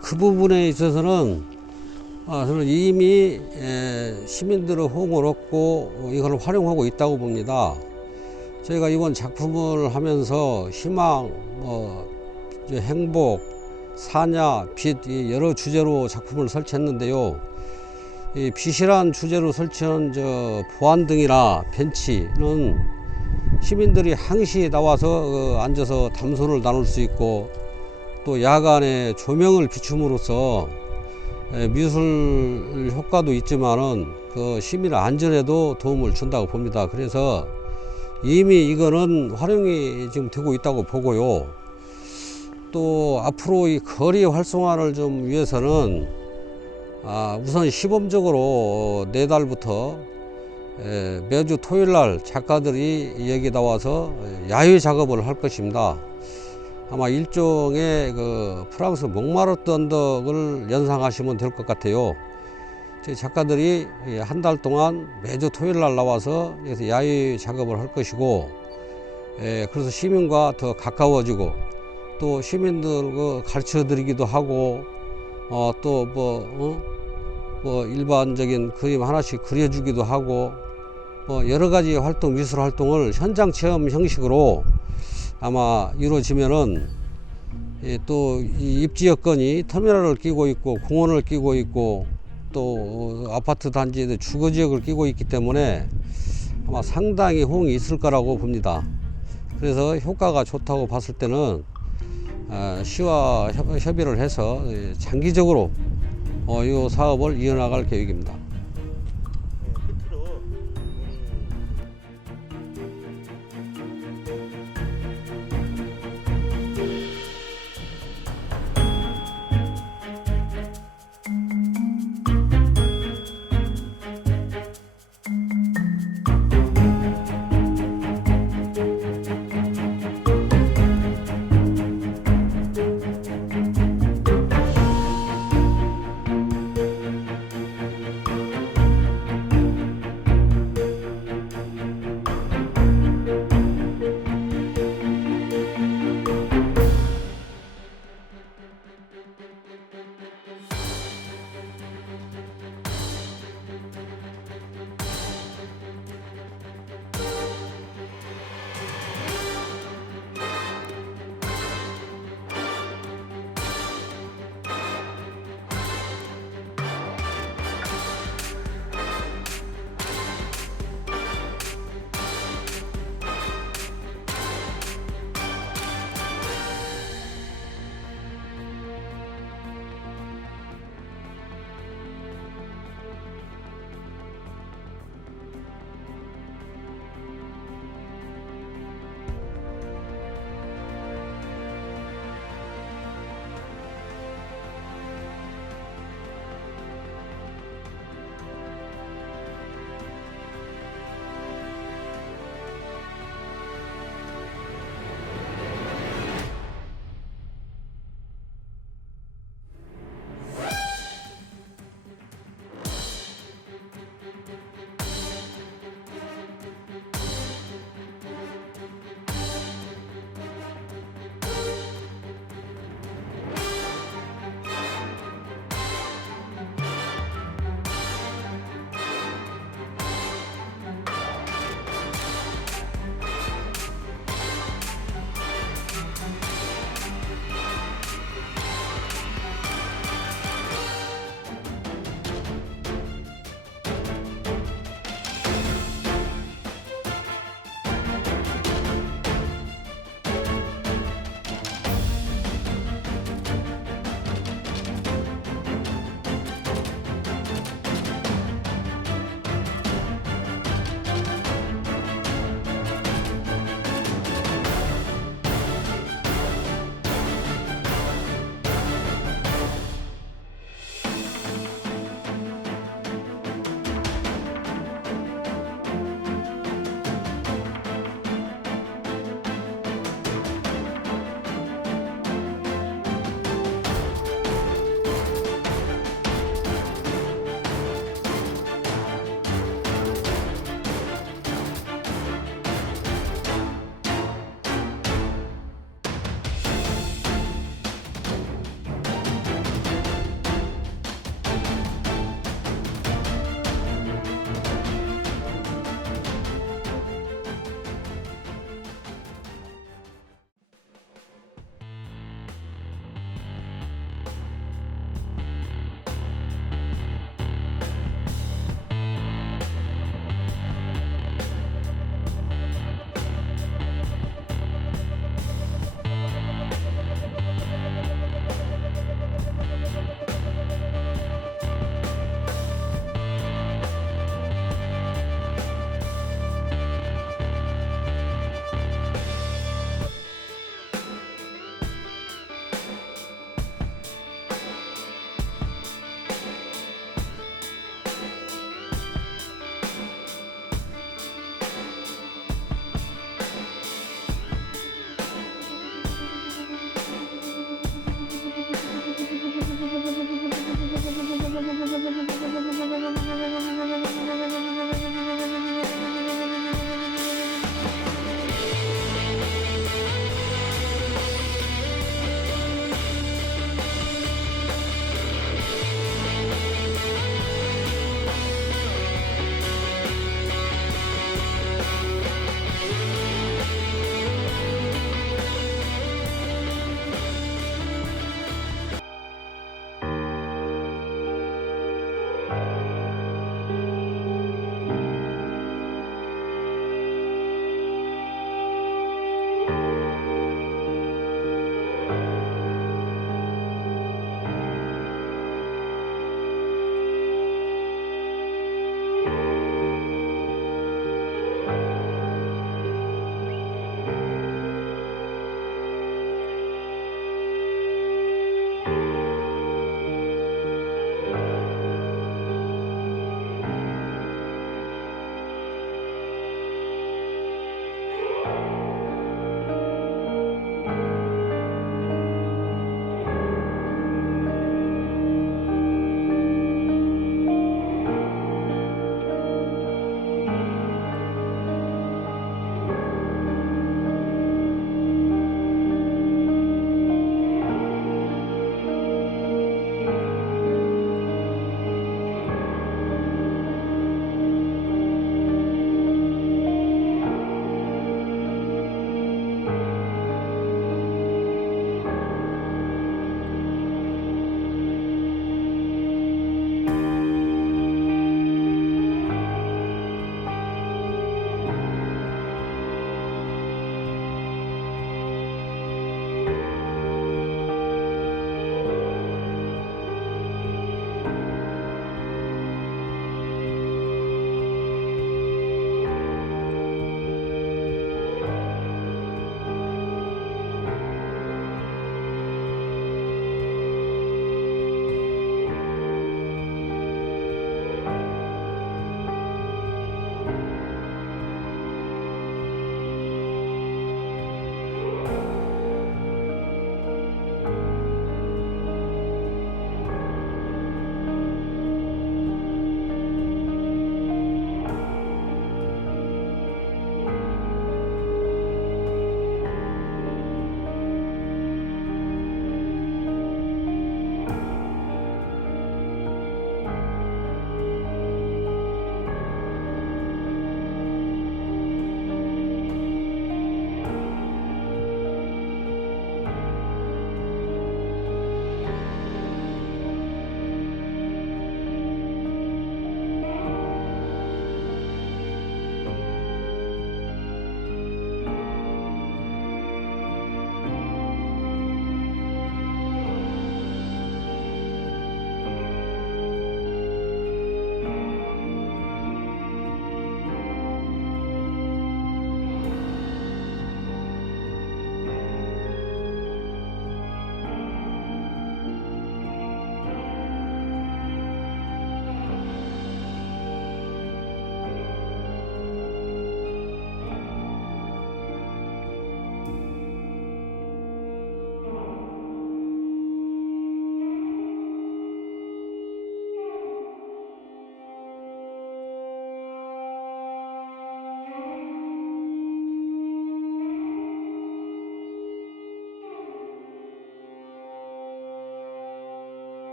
그 부분에 있어서는 저는 이미 시민들의 호응을 얻고 이걸 활용하고 있다고 봅니다. 저희가 이번 작품을 하면서 희망, 행복, 사냐, 빛 이 여러 주제로 작품을 설치했는데요. 이 빛이란 주제로 설치한 보안등이나 벤치는 시민들이 항시 나와서 앉아서 담소를 나눌 수 있고, 또 야간에 조명을 비춤으로써 미술 효과도 있지만은 그 시민 안전에도 도움을 준다고 봅니다. 그래서 이미 이거는 활용이 지금 되고 있다고 보고요. 또 앞으로 이 거리 활성화를 좀 위해서는 우선 시범적으로 내달부터 매주 토요일날 작가들이 여기 나와서 야외 작업을 할 것입니다. 아마 일종의 그 프랑스 몽마르트 언덕을 연상하시면 될 것 같아요. 저희 작가들이 한 달 동안 매주 토요일날 나와서 여기서 야외 작업을 할 것이고, 그래서 시민과 더 가까워지고, 또 시민들 가르쳐 드리기도 하고, 또 일반적인 그림 하나씩 그려주기도 하고, 여러 가지 활동, 미술 활동을 현장 체험 형식으로 아마 이루어지면은, 또 이 입지 여건이 터미널을 끼고 있고 공원을 끼고 있고 또 아파트 단지에도 주거 지역을 끼고 있기 때문에 아마 상당히 호응이 있을 거라고 봅니다. 그래서 효과가 좋다고 봤을 때는 시와 협의를 해서 장기적으로 이 사업을 이어나갈 계획입니다.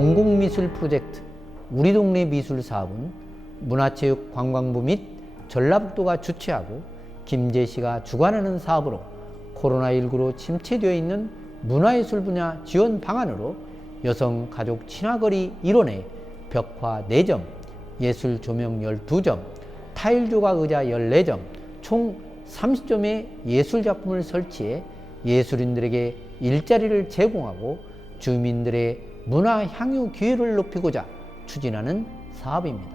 공공미술 프로젝트 우리 동네 미술 사업은 문화체육관광부 및 전라북도가 주최하고 김제시가 주관하는 사업으로 코로나19로 침체되어 있는 문화예술 분야 지원 방안으로 여성 가족 친화거리 일원에 벽화 4점, 예술 조명 12점, 타일 조각 의자 14점, 총 30점의 예술 작품을 설치해 예술인들에게 일자리를 제공하고 주민들의 문화 향유 기회를 높이고자 추진하는 사업입니다.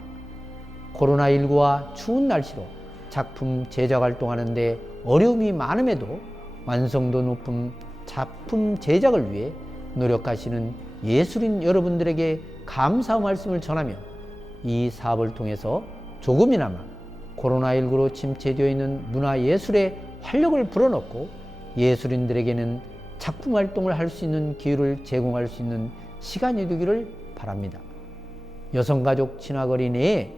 코로나19와 추운 날씨로 작품 제작 활동하는데 어려움이 많음에도 완성도 높은 작품 제작을 위해 노력하시는 예술인 여러분들에게 감사 말씀을 전하며 이 사업을 통해서 조금이나마 코로나19로 침체되어 있는 문화예술에 활력을 불어넣고 예술인들에게는 작품 활동을 할 수 있는 기회를 제공할 수 있는 시간이 되기를 바랍니다. 여성가족 친화거리 내에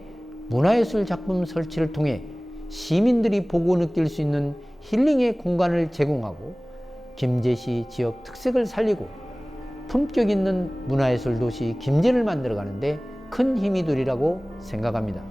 문화예술 작품 설치를 통해 시민들이 보고 느낄 수 있는 힐링의 공간을 제공하고 김제시 지역 특색을 살리고 품격 있는 문화예술 도시 김제를 만들어가는데 큰 힘이 되리라고 생각합니다.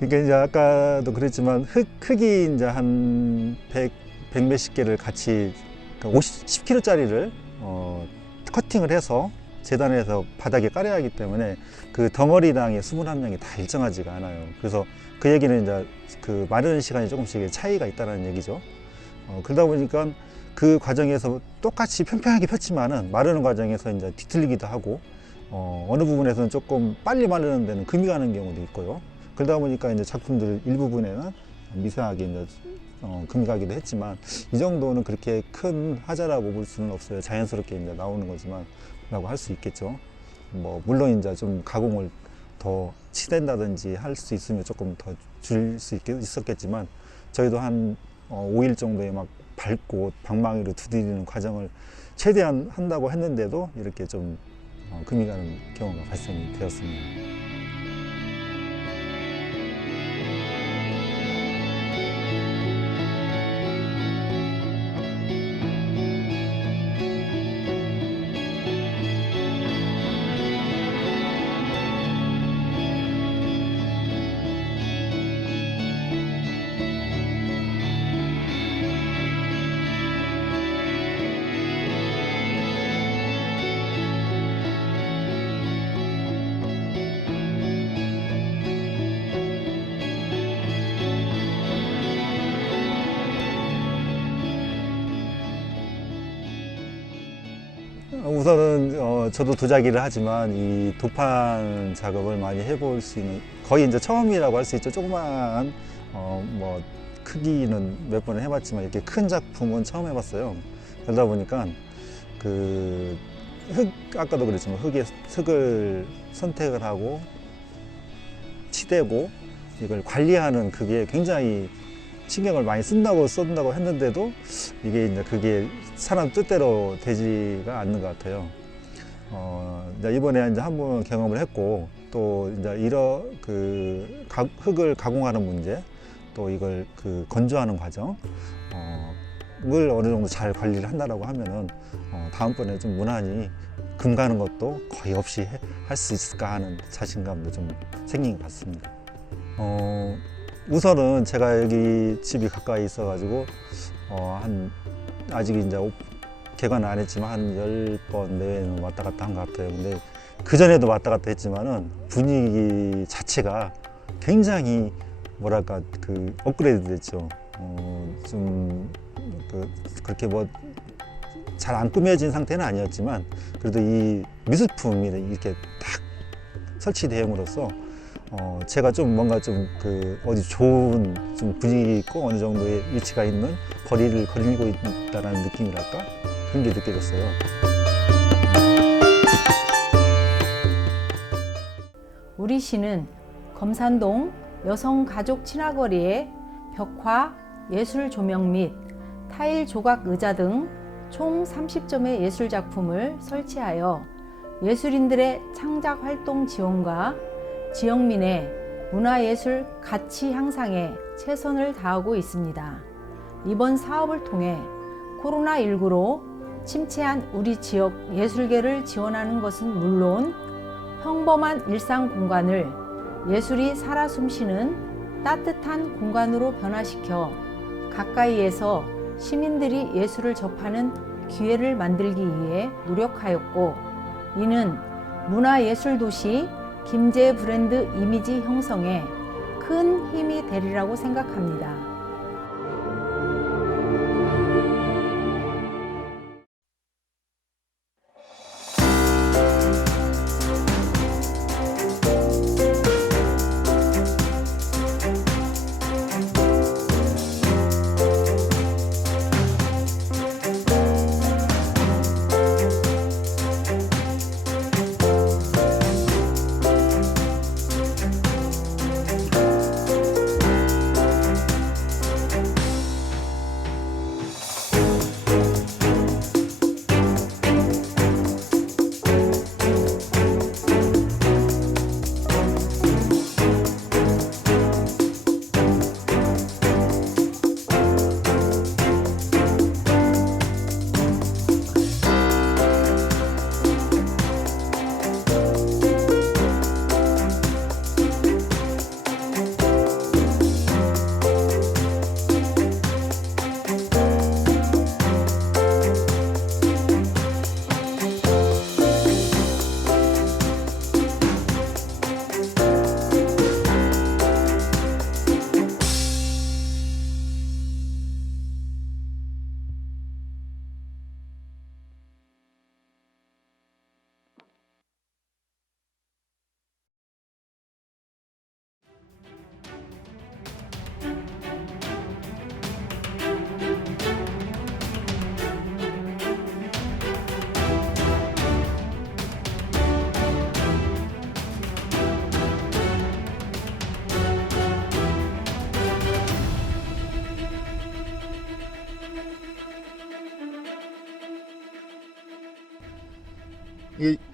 그러니까 이제 아까도 그랬지만 흙이 이제 한 100 몇십 개를 같이 10kg짜리를 커팅을 해서 재단해서 바닥에 깔아야 하기 때문에 그 덩어리당의 수분 함량이 다 일정하지가 않아요. 그래서 그 얘기는 이제 그 마르는 시간이 조금씩 차이가 있다는 얘기죠. 그러다 보니까 그 과정에서 똑같이 평평하게 폈지만은 마르는 과정에서 이제 뒤틀리기도 하고 어느 부분에서는 조금 빨리 마르는 데는 금이 가는 경우도 있고요. 그러다 보니까 이제 작품들 일부분에는 미세하게 이제 금이 가기도 했지만 이 정도는 그렇게 큰 하자라고 볼 수는 없어요. 자연스럽게 이제 나오는 거지만 라고 할 수 있겠죠. 뭐 물론 이제 좀 가공을 더 치댄다든지 할 수 있으면 조금 더 줄 수 있었겠지만 저희도 한 5일 정도에 막 밟고 방망이로 두드리는 과정을 최대한 한다고 했는데도 이렇게 좀 금이 가는 경우가 발생이 되었습니다. 우선은 저도 도자기를 하지만 이 도판 작업을 많이 해볼 수 있는 거의 이제 처음이라고 할 수 있죠. 조그마한 뭐 크기는 몇 번을 해봤지만 이렇게 큰 작품은 처음 해봤어요. 그러다 보니까 그 아까도 그랬지만 흙을 선택을 하고 치대고 이걸 관리하는 그게 굉장히 신경을 많이 쓴다고 했는데도 이게 이제 그게 사람 뜻대로 되지가 않는 것 같아요. 이제 이번에 이제 한번 경험을 했고, 또 이제 흙을 가공하는 문제, 또 이걸 건조하는 과정, 을 어느 정도 잘 관리를 한다라고 하면은 다음번에 좀 무난히 금 가는 것도 거의 없이 할 수 있을까 하는 자신감도 좀 생긴 것 같습니다. 우선은 제가 여기 집이 가까이 있어가지고 아직 이제 개관을 안 했지만 한 10번 내외는 왔다 갔다 한 것 같아요. 근데 그 전에도 왔다 갔다 했지만은 분위기 자체가 굉장히 뭐랄까 업그레이드 됐죠. 좀 그렇게 뭐 잘 안 꾸며진 상태는 아니었지만 그래도 이 미술품이 이렇게 딱 설치됨으로써 제가 좀 뭔가 좀 어디 좋은 좀 분위기 있고 어느 정도의 위치가 있는 거리를 걸리고 있다는 느낌이랄까 그런 게 느껴졌어요. 우리 시는 검산동 여성가족 친화거리에 벽화, 예술 조명 및 타일 조각 의자 등 총 30점의 예술작품을 설치하여 예술인들의 창작 활동 지원과 지역민의 문화예술 가치 향상에 최선을 다하고 있습니다. 이번 사업을 통해 코로나19로 침체한 우리 지역 예술계를 지원하는 것은 물론 평범한 일상 공간을 예술이 살아 숨쉬는 따뜻한 공간으로 변화시켜 가까이에서 시민들이 예술을 접하는 기회를 만들기 위해 노력하였고, 이는 문화예술도시 김제 브랜드 이미지 형성에 큰 힘이 되리라고 생각합니다.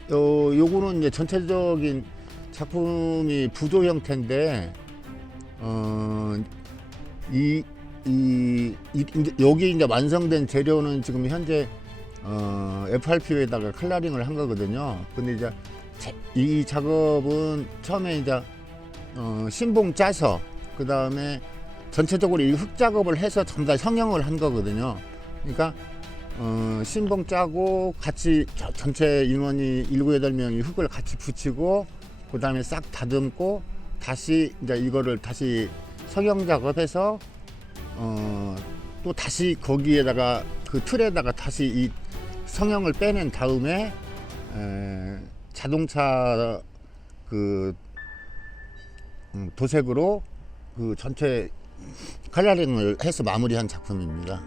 요거는 이제 전체적인 작품이 부조 형태인데, 여기 이제 완성된 재료는 지금 현재 FRP에다가 컬러링을 한 거거든요. 근데 이제 이 작업은 처음에 이제 신봉 짜서 그 다음에 전체적으로 이 흙 작업을 해서 전부 다 성형을 한 거거든요. 그러니까 신봉 짜고 같이 전체 인원이 7, 8명이 흙을 같이 붙이고 그 다음에 싹 다듬고 다시 이제 이거를 다시 성형 작업해서 또 다시 거기에다가 그 틀에다가 다시 이 성형을 빼낸 다음에 자동차 도색으로 그 전체 컬러링을 해서 마무리한 작품입니다.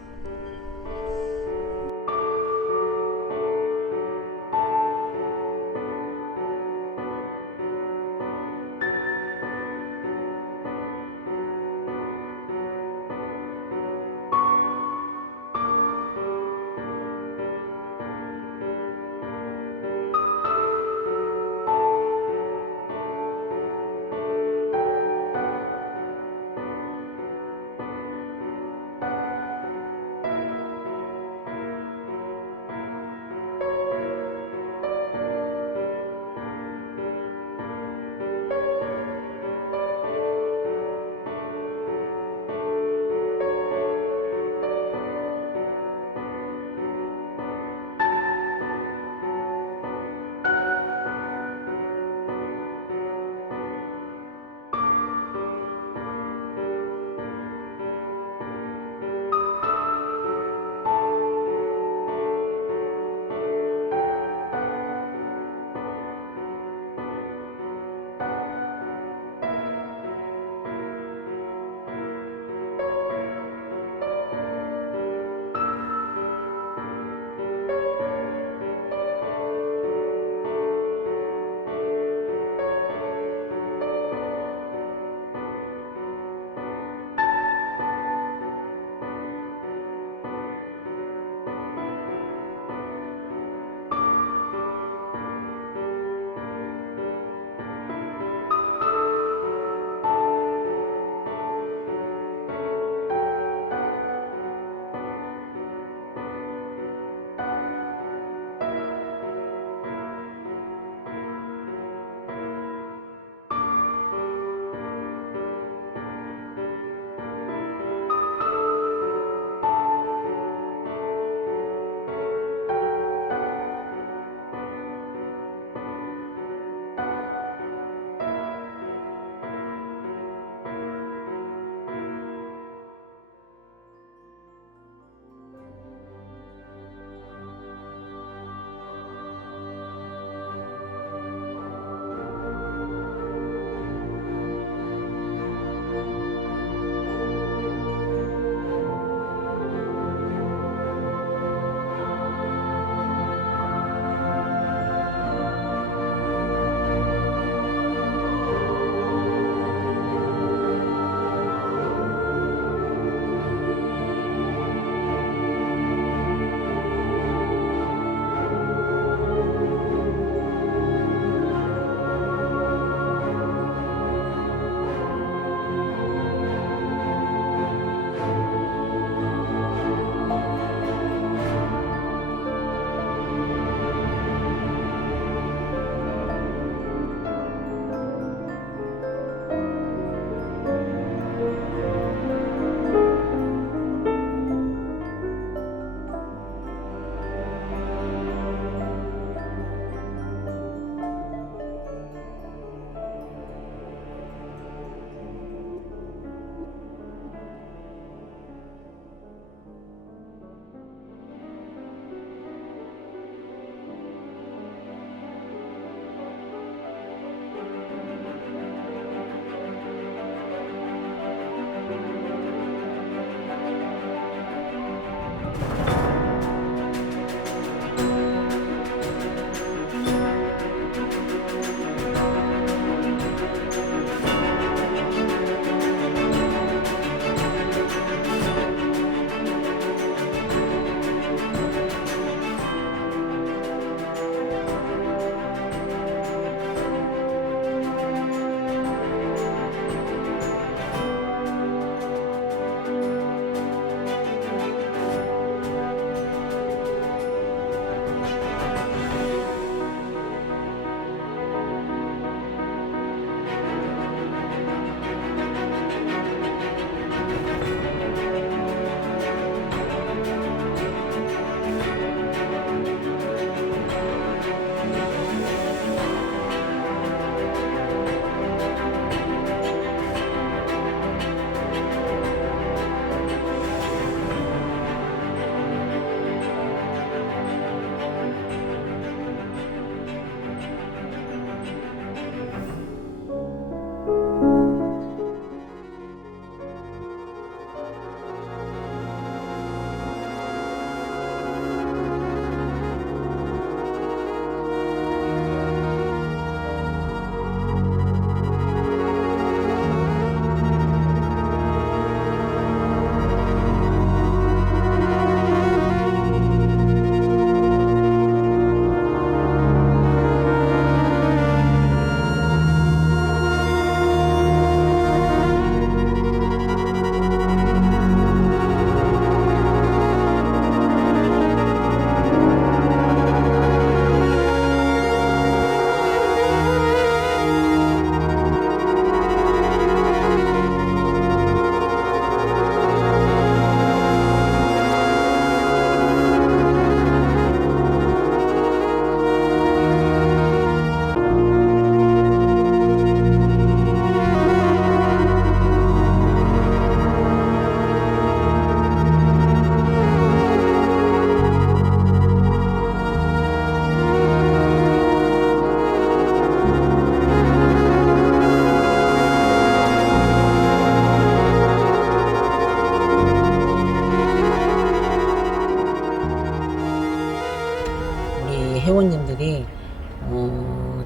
회원님들이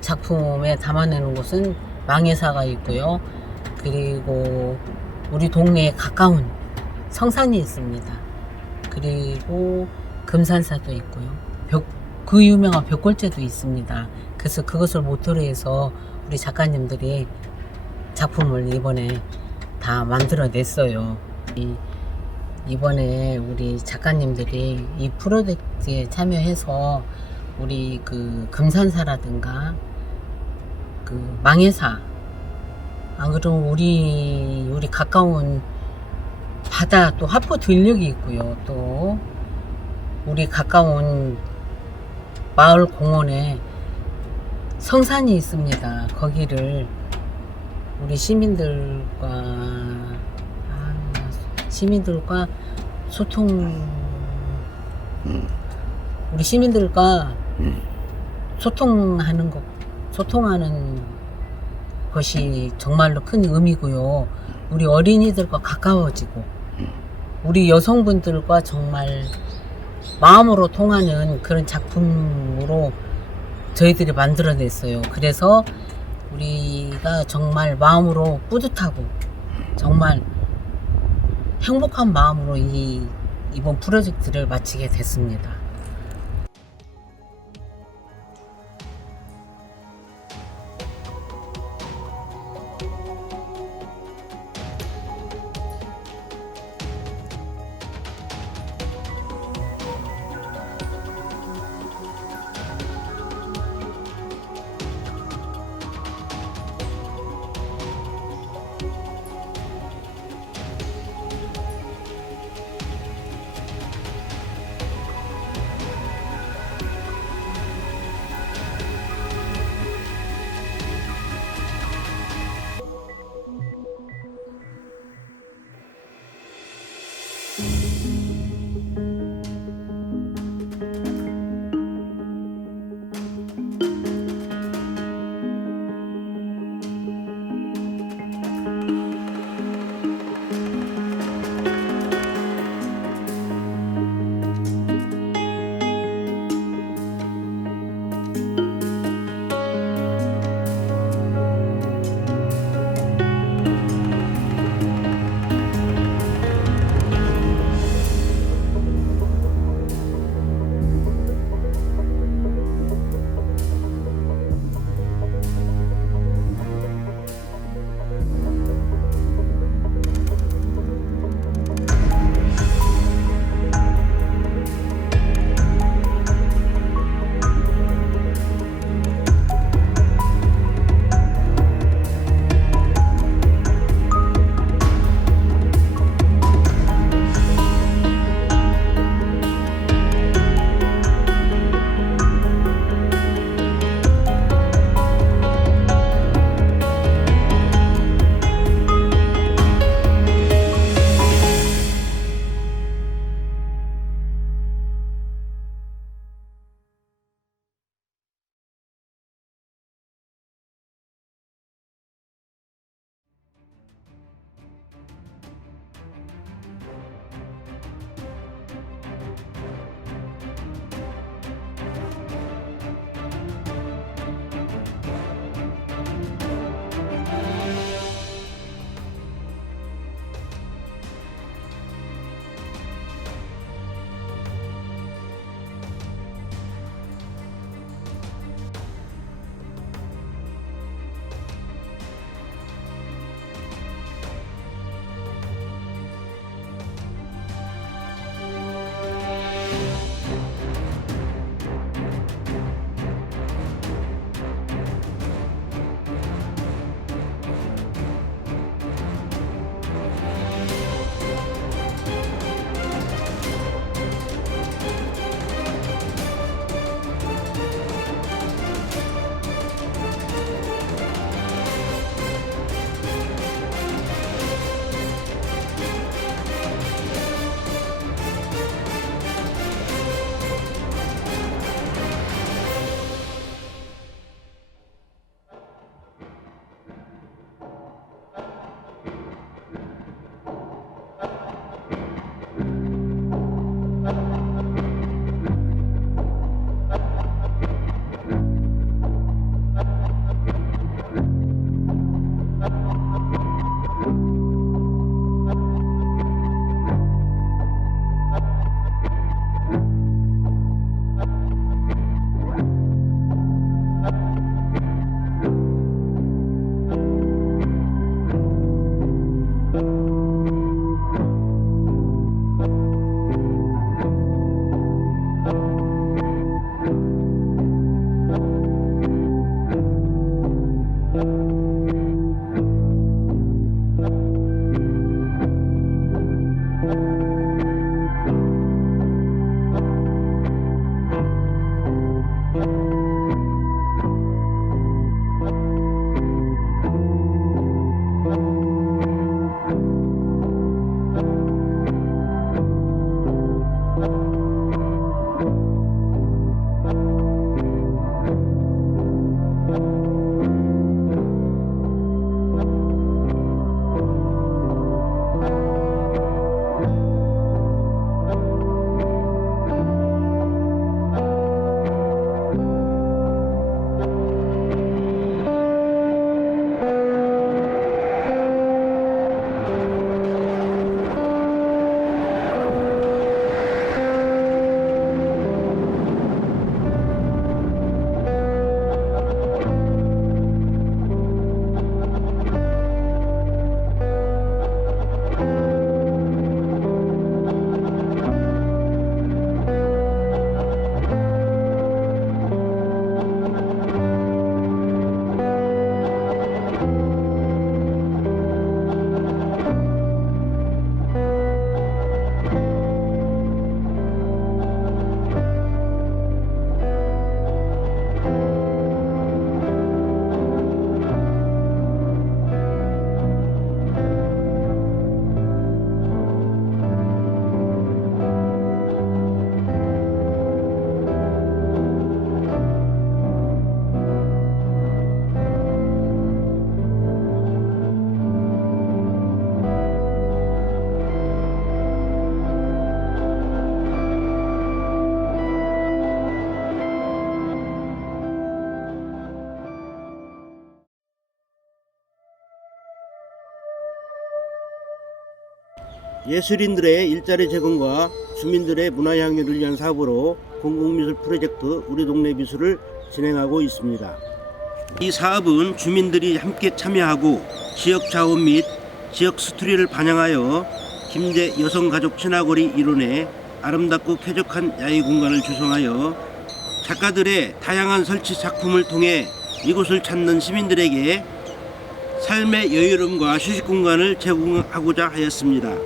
작품에 담아내는 곳은 망해사가 있고요. 그리고 우리 동네에 가까운 성산이 있습니다. 그리고 금산사도 있고요. 그 유명한 벽골제도 있습니다. 그래서 그것을 모토로 해서 우리 작가님들이 작품을 이번에 다 만들어냈어요. 이번에 우리 작가님들이 이 프로젝트에 참여해서 우리 그 금산사라든가 그 망해사, 안 그러면 우리 가까운 바다, 또 하포 들녘이 있고요. 또 우리 가까운 마을 공원에 성산이 있습니다. 거기를 우리 시민들과 소통하는 것이 정말로 큰 의미고요. 우리 어린이들과 가까워지고 우리 여성분들과 정말 마음으로 통하는 그런 작품으로 저희들이 만들어냈어요. 그래서 우리가 정말 마음으로 뿌듯하고 정말 행복한 마음으로 이번 프로젝트를 마치게 됐습니다. 예술인들의 일자리 제공과 주민들의 문화향유를 위한 사업으로 공공미술 프로젝트 우리 동네 미술을 진행하고 있습니다. 이 사업은 주민들이 함께 참여하고 지역 자원 및 지역 스토리를 반영하여 김제 여성가족 친화거리 일원에 아름답고 쾌적한 야외 공간을 조성하여 작가들의 다양한 설치 작품을 통해 이곳을 찾는 시민들에게 삶의 여유로움과 휴식 공간을 제공하고자 하였습니다.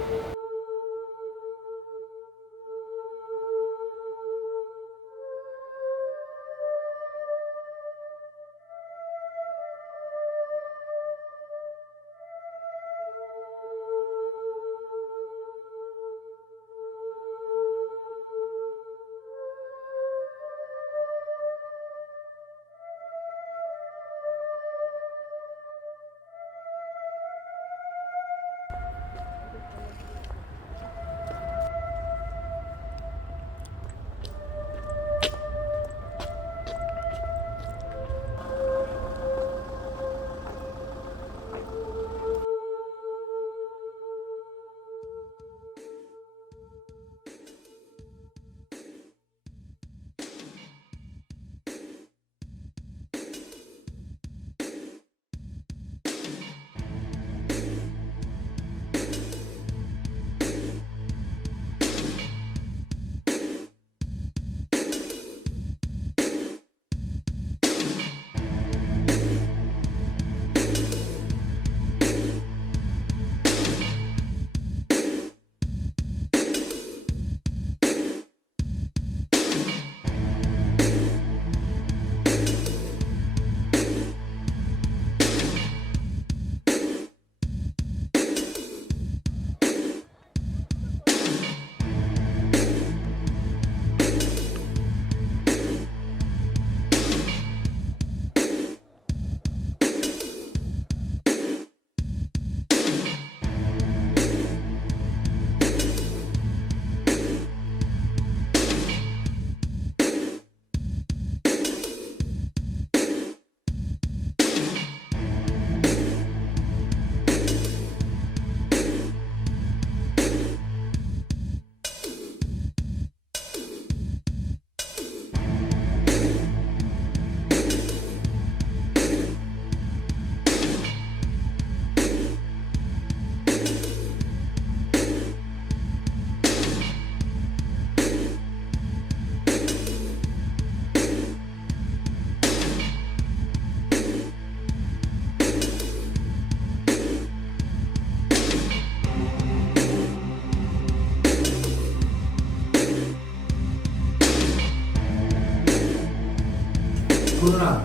코로나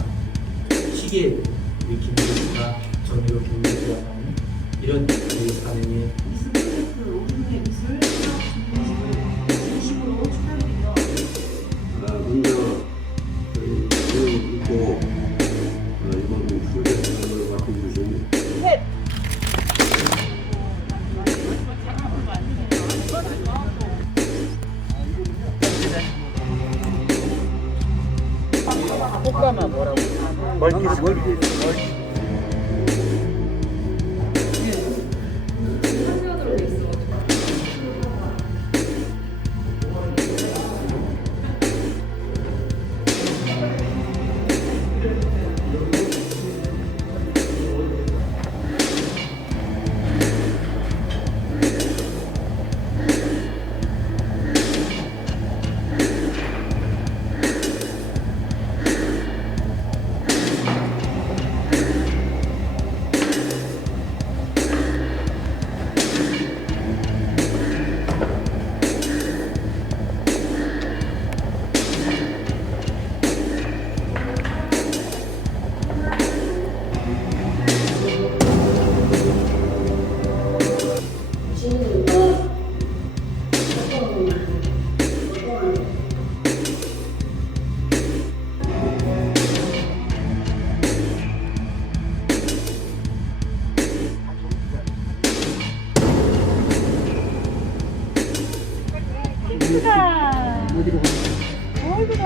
시기에 우리 김대리가 정의로 경제지원하는 이런 사명에 먼저 저희 있고 이번 프로젝트를 맡아주신 효과만 뭐라고?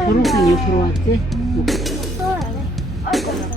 초록색 옆으로 왔지? 또 안 해. 아이고.